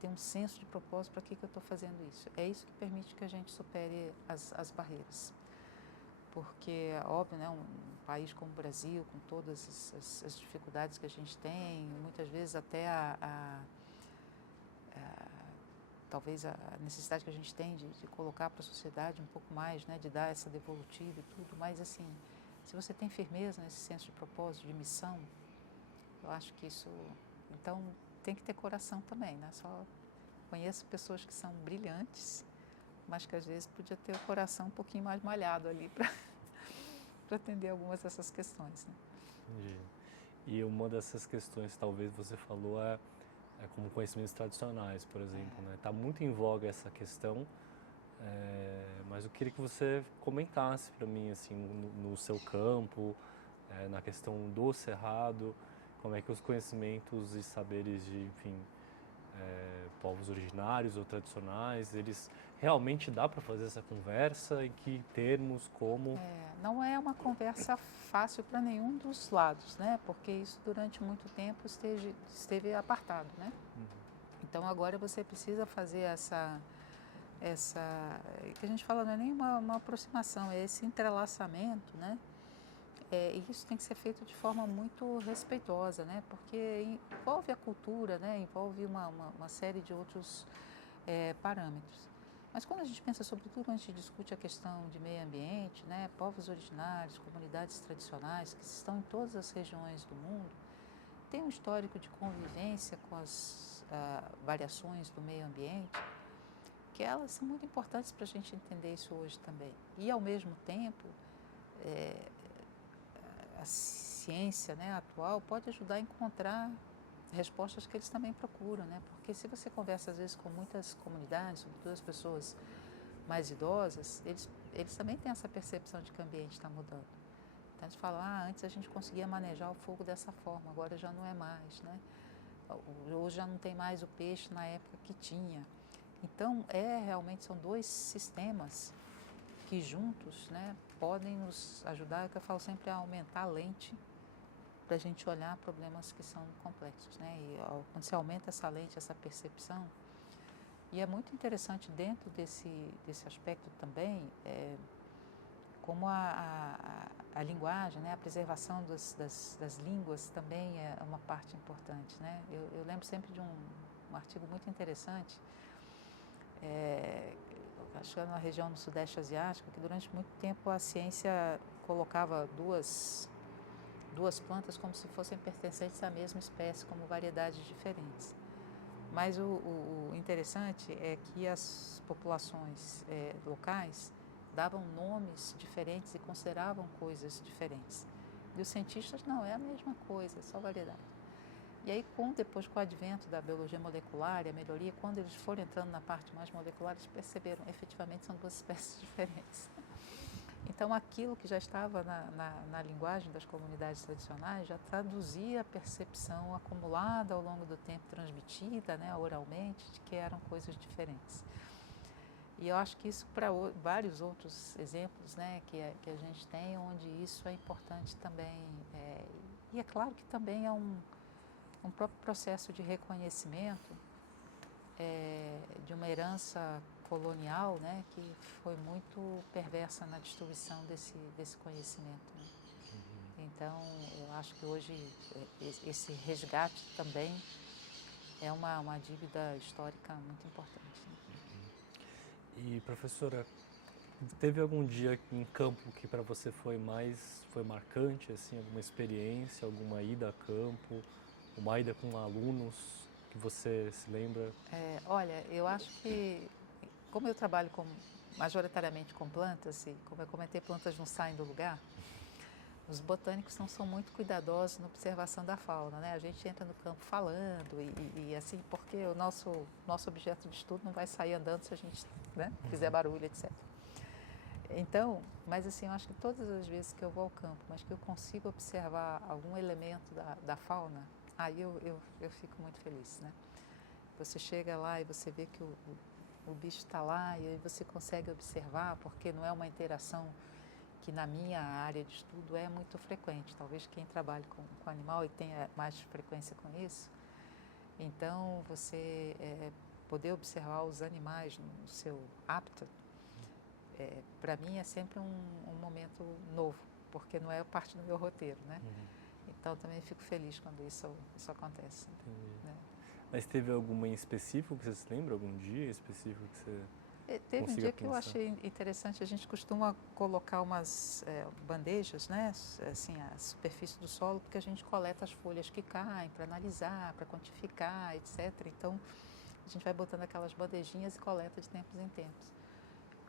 Ter um senso de propósito, para que eu estou fazendo isso? É isso que permite que a gente supere as barreiras. Porque, óbvio, né, um país como o Brasil, com todas as dificuldades que a gente tem, muitas vezes até talvez a necessidade que a gente tem de colocar para a sociedade um pouco mais, né, de dar essa devolutiva e tudo, mas assim, se você tem firmeza nesse senso de propósito, de missão, eu acho que isso, então tem que ter coração também, né? Só conheço pessoas que são brilhantes, mas que às vezes podia ter o coração um pouquinho mais malhado ali para atender algumas dessas questões, né? Entendi. E uma dessas questões, talvez você falou, é como conhecimentos tradicionais, por exemplo, né? Está muito em voga essa questão, mas eu queria que você comentasse para mim, assim, no seu campo, na questão do Cerrado, como é que os conhecimentos e saberes de, enfim, povos originários ou tradicionais, eles realmente dá para fazer essa conversa, em que termos, como... Não é uma conversa fácil para nenhum dos lados, né? Porque isso durante muito tempo esteve apartado, né? Então agora você precisa fazer essa que a gente fala, não é nem uma aproximação, é esse entrelaçamento, né? E isso tem que ser feito de forma muito respeitosa, né? Porque envolve a cultura, né? Envolve uma série de outros parâmetros. Mas quando a gente pensa, sobretudo, quando a gente discute a questão de meio ambiente, né? Povos originários, comunidades tradicionais, que estão em todas as regiões do mundo, tem um histórico de convivência com as variações do meio ambiente, que elas são muito importantes para a gente entender isso hoje também. E, ao mesmo tempo, a ciência, né, atual pode ajudar a encontrar respostas que eles também procuram, né? Porque se você conversa às vezes com muitas comunidades, sobretudo as pessoas mais idosas, eles também têm essa percepção de que o ambiente está mudando. Então eles falam, antes a gente conseguia manejar o fogo dessa forma, agora já não é mais, né? Hoje já não tem mais o peixe na época que tinha. Então realmente são dois sistemas que juntos, né, podem nos ajudar, que eu falo sempre, a aumentar a lente para a gente olhar problemas que são complexos, né? E quando você aumenta essa lente, essa percepção, e é muito interessante dentro desse aspecto também, como a linguagem, né, a preservação das línguas também é uma parte importante, né? Eu lembro sempre de um artigo muito interessante, acho que era na região do Sudeste Asiático, que durante muito tempo a ciência colocava duas plantas como se fossem pertencentes à mesma espécie, como variedades diferentes. Mas o interessante é que as populações locais davam nomes diferentes e consideravam coisas diferentes. E os cientistas, não, é a mesma coisa, é só variedade. E aí, depois com o advento da biologia molecular e a melhoria, quando eles foram entrando na parte mais molecular, eles perceberam, efetivamente, são duas espécies diferentes. Então, aquilo que já estava na linguagem das comunidades tradicionais já traduzia a percepção acumulada ao longo do tempo, transmitida, né, oralmente, de que eram coisas diferentes. E eu acho que isso para vários outros exemplos, né, que a gente tem, onde isso é importante também. E é claro que também é um próprio processo de reconhecimento de uma herança colonial, né, que foi muito perversa na distribuição desse conhecimento, né? Então, eu acho que hoje esse resgate também é uma dívida histórica muito importante, né? E, professora, teve algum dia em campo que para você foi marcante, assim, alguma experiência, alguma ida a campo, uma ida com alunos que você se lembra? Olha, eu acho que, como eu trabalho majoritariamente com plantas, e como eu comentei, plantas não saem do lugar, os botânicos não são muito cuidadosos na observação da fauna, né? A gente entra no campo falando e assim, porque o nosso objeto de estudo não vai sair andando se a gente, né, fizer barulho, etc. Então, mas assim, eu acho que todas as vezes que eu vou ao campo, mas que eu consigo observar algum elemento da fauna, aí eu fico muito feliz, né? Você chega lá e você vê que o bicho está lá e aí você consegue observar, porque não é uma interação que na minha área de estudo é muito frequente. Talvez quem trabalha com animal e tenha mais frequência com isso. Então, você poder observar os animais no seu hábitat, para mim é sempre um momento novo, porque não é parte do meu roteiro, né? Então, também fico feliz quando isso acontece. Entendi. Né? Mas teve alguma em específico que você se lembra? Algum dia específico que você Teve um consiga dia que eu pensar? achei interessante, a gente costuma colocar umas bandejas, né, assim, a superfície do solo, porque a gente coleta as folhas que caem para analisar, para quantificar, etc. Então, a gente vai botando aquelas bandejinhas e coleta de tempos em tempos.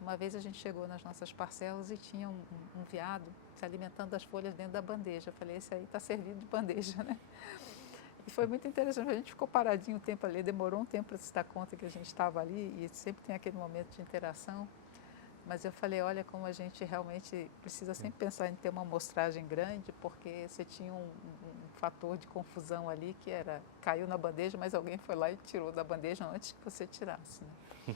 Uma vez a gente chegou nas nossas parcelas e tinha um veado se alimentando das folhas dentro da bandeja. Eu falei, esse aí está servido de bandeja, né? E foi muito interessante, a gente ficou paradinho um tempo ali, demorou um tempo para se dar conta que a gente estava ali e sempre tem aquele momento de interação. Mas eu falei, olha como a gente realmente precisa sempre pensar em ter uma amostragem grande, porque você tinha um fator de confusão ali que era, caiu na bandeja, mas alguém foi lá e tirou da bandeja antes que você tirasse, né?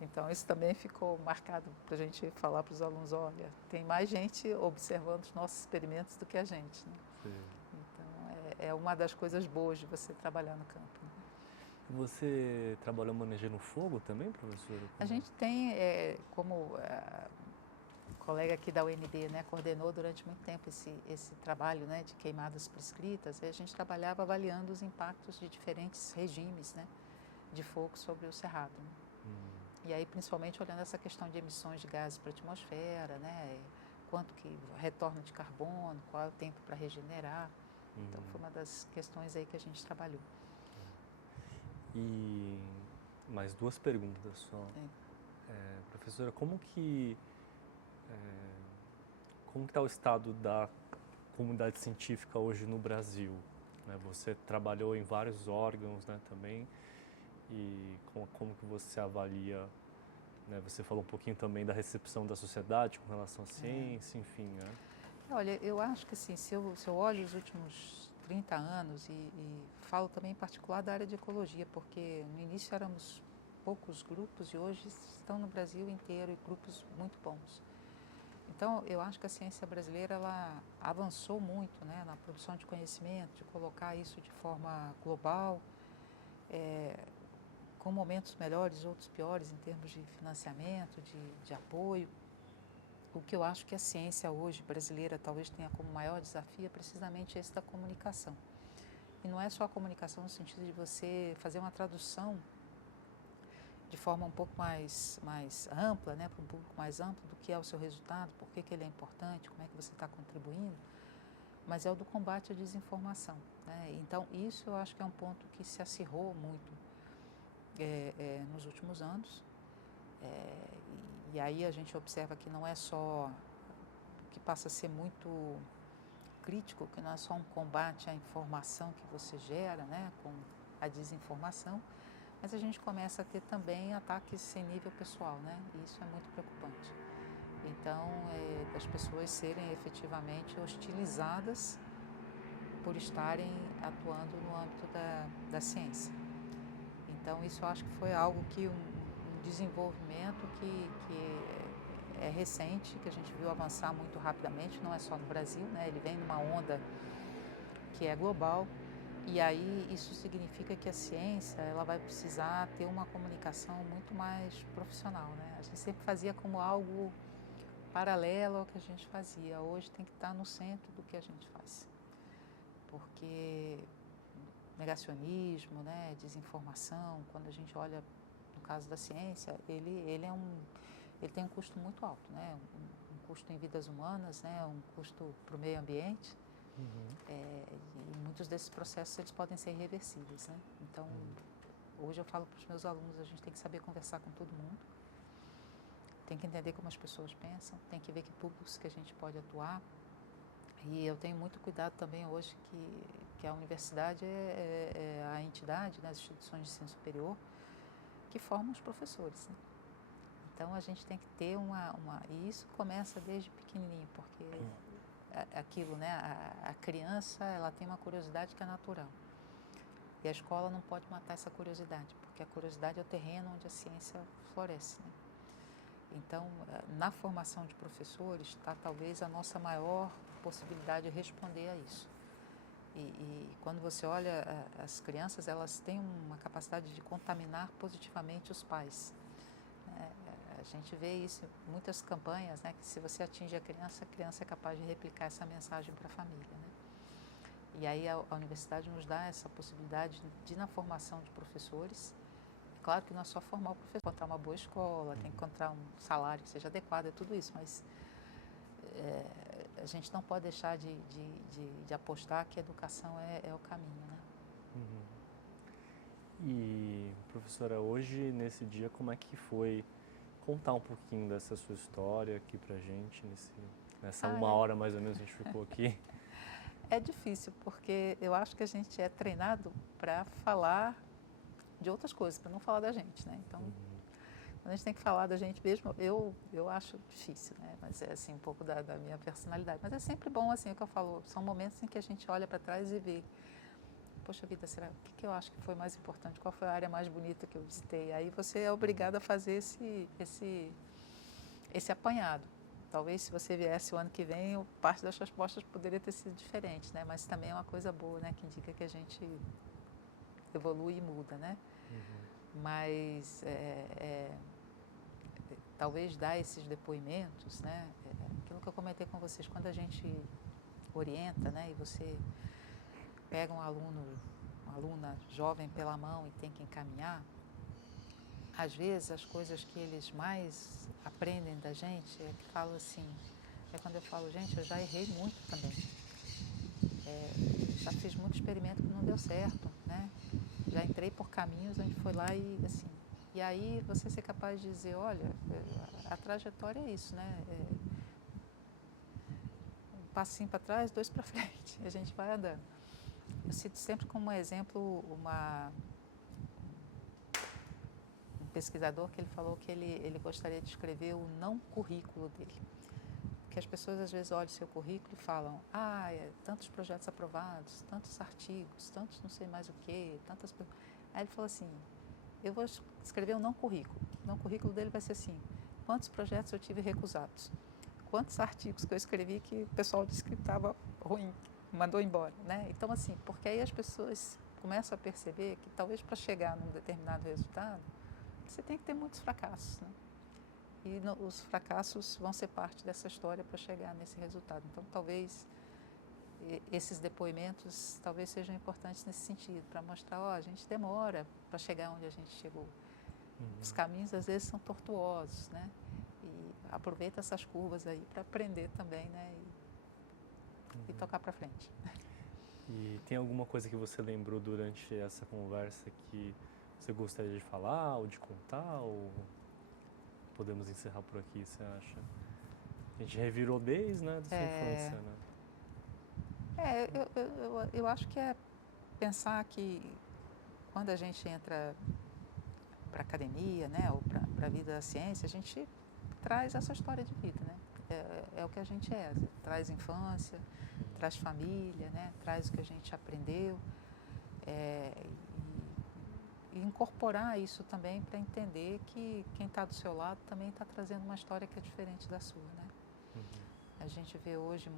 Então isso também ficou marcado para a gente falar para os alunos, olha, tem mais gente observando os nossos experimentos do que a gente, né? Sim. É uma das coisas boas de você trabalhar no campo. Né? Você trabalhou manejando fogo também, professora? A gente tem, como colega aqui da UNB, né, coordenou durante muito tempo esse trabalho, né, de queimadas prescritas, e a gente trabalhava avaliando os impactos de diferentes regimes, né, de fogo sobre o cerrado. Né? E aí, principalmente, olhando essa questão de emissões de gases para a atmosfera, né, quanto que retorno de carbono, qual é o tempo para regenerar. Então, foi uma das questões aí que a gente trabalhou. E mais duas perguntas só. Professora, como que está o estado da comunidade científica hoje no Brasil? Né? Você trabalhou em vários órgãos, né, também, e como que você avalia, né? Você falou um pouquinho também da recepção da sociedade com relação à ciência, enfim, né? Olha, eu acho que assim, se eu olho os últimos 30 anos e falo também em particular da área de ecologia, porque no início éramos poucos grupos e hoje estão no Brasil inteiro e grupos muito bons. Então, eu acho que a ciência brasileira ela avançou muito, né, na produção de conhecimento, de colocar isso de forma global, com momentos melhores, outros piores em termos de financiamento, de apoio. O que eu acho que a ciência hoje brasileira talvez tenha como maior desafio é precisamente esse da comunicação. E não é só a comunicação no sentido de você fazer uma tradução de forma um pouco mais ampla, né, para um público mais amplo do que é o seu resultado, por que ele é importante, como é que você está contribuindo, mas é o do combate à desinformação. Né? Então, isso eu acho que é um ponto que se acirrou muito nos últimos anos. E aí a gente observa que não é só, que passa a ser muito crítico, que não é só um combate à informação que você gera, né, com a desinformação, mas a gente começa a ter também ataques sem nível pessoal, né, e isso é muito preocupante. Então, as pessoas serem efetivamente hostilizadas por estarem atuando no âmbito da ciência. Então, isso eu acho que foi algo que um desenvolvimento que é recente, que a gente viu avançar muito rapidamente, não é só no Brasil, né? Ele vem numa onda que é global, e aí isso significa que a ciência ela vai precisar ter uma comunicação muito mais profissional, né? A gente sempre fazia como algo paralelo ao que a gente fazia, hoje tem que estar no centro do que a gente faz, porque negacionismo, né, desinformação, quando a gente olha no caso da ciência, ele tem um custo muito alto, né, um custo em vidas humanas, né, um custo para o meio ambiente, e muitos desses processos eles podem ser irreversíveis, né? Então, hoje eu falo para os meus alunos, a gente tem que saber conversar com todo mundo, tem que entender como as pessoas pensam, tem que ver que públicos que a gente pode atuar. E eu tenho muito cuidado também hoje que a universidade é a entidade, né, as instituições de ensino superior, que formam os professores. Né? Então, a gente tem que ter e isso começa desde pequenininho, porque aquilo, né, a criança, ela tem uma curiosidade que é natural. E a escola não pode matar essa curiosidade, porque a curiosidade é o terreno onde a ciência floresce. Né? Então, na formação de professores está talvez a nossa maior possibilidade de responder a isso. E quando você olha as crianças, elas têm uma capacidade de contaminar positivamente os pais. A gente vê isso em muitas campanhas, né, que se você atinge a criança é capaz de replicar essa mensagem para a família. Né? E aí a universidade nos dá essa possibilidade de, na formação de professores, é claro que não é só formar o professor, encontrar uma boa escola, tem que encontrar um salário que seja adequado, é tudo isso, mas a gente não pode deixar de apostar que a educação é o caminho, né? E, professora, hoje, nesse dia, como é que foi contar um pouquinho dessa sua história aqui pra gente, nessa uma hora mais ou menos a gente ficou aqui? É difícil, porque eu acho que a gente é treinado para falar de outras coisas, para não falar da gente, né? Então, quando a gente tem que falar da gente mesmo, eu acho difícil, né? Mas é assim, um pouco da minha personalidade. Mas é sempre bom, assim, o que eu falo, são momentos em que a gente olha para trás e vê, poxa vida, será, o que eu acho que foi mais importante? Qual foi a área mais bonita que eu visitei? Aí você é obrigado a fazer esse apanhado. Talvez se você viesse o ano que vem, parte das respostas poderia ter sido diferente, né? Mas também é uma coisa boa, né? Que indica que a gente evolui e muda, né? Mas talvez dar esses depoimentos, né? Aquilo que eu comentei com vocês, quando a gente orienta, né? E você pega um aluno, uma aluna jovem pela mão e tem que encaminhar, às vezes as coisas que eles mais aprendem da gente é que falam assim, é quando eu falo, gente, eu já errei muito também. Já fiz muito experimento que não deu certo, né? Já entrei por caminhos onde foi lá e assim. E aí você ser capaz de dizer, olha, a trajetória é isso, né? Um passinho para trás, 2 para frente, e a gente vai andando. Eu cito sempre como exemplo um pesquisador que ele falou que ele gostaria de escrever o não currículo dele. Porque as pessoas às vezes olham o seu currículo e falam, tantos projetos aprovados, tantos artigos, tantos não sei mais o quê, tantas... Aí ele falou assim, eu vou escrever um não currículo. O não currículo dele vai ser assim, quantos projetos eu tive recusados? Quantos artigos que eu escrevi que o pessoal disse que estava ruim, mandou embora, né? Então assim, porque aí as pessoas começam a perceber que talvez para chegar num determinado resultado, você tem que ter muitos fracassos, né? E os fracassos vão ser parte dessa história para chegar nesse resultado. Então, talvez esses depoimentos talvez sejam importantes nesse sentido, para mostrar, a gente demora para chegar onde a gente chegou. Os caminhos, às vezes, são tortuosos, né? E aproveita essas curvas aí para aprender também, né? E tocar para frente. E tem alguma coisa que você lembrou durante essa conversa que você gostaria de falar ou de contar, ou podemos encerrar por aqui, você acha? A gente revirou desde, né, da sua infância, né? Eu acho que é pensar que quando a gente entra para a academia, né, ou para a vida da ciência, a gente traz essa história de vida, né? É o que a gente traz infância, traz família, né, traz o que a gente aprendeu, e incorporar isso também para entender que quem está do seu lado também está trazendo uma história que é diferente da sua, né? A gente vê hoje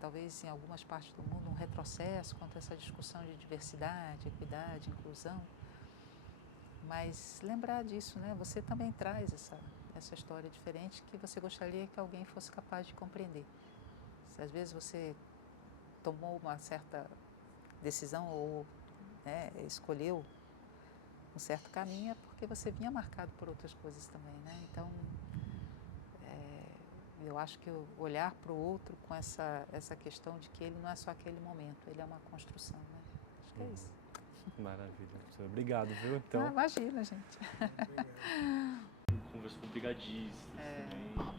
talvez em algumas partes do mundo, um retrocesso quanto a essa discussão de diversidade, equidade, inclusão. Mas lembrar disso, né? Você também traz essa história diferente que você gostaria que alguém fosse capaz de compreender. Se às vezes você tomou uma certa decisão ou, né, escolheu um certo caminho, é porque você vinha marcado por outras coisas também, né? Então, eu acho que olhar para o outro com essa questão de que ele não é só aquele momento, ele é uma construção, né? Acho que é isso. Maravilha. Obrigado, viu? Então, imagina, gente. conversou com brigadistas também.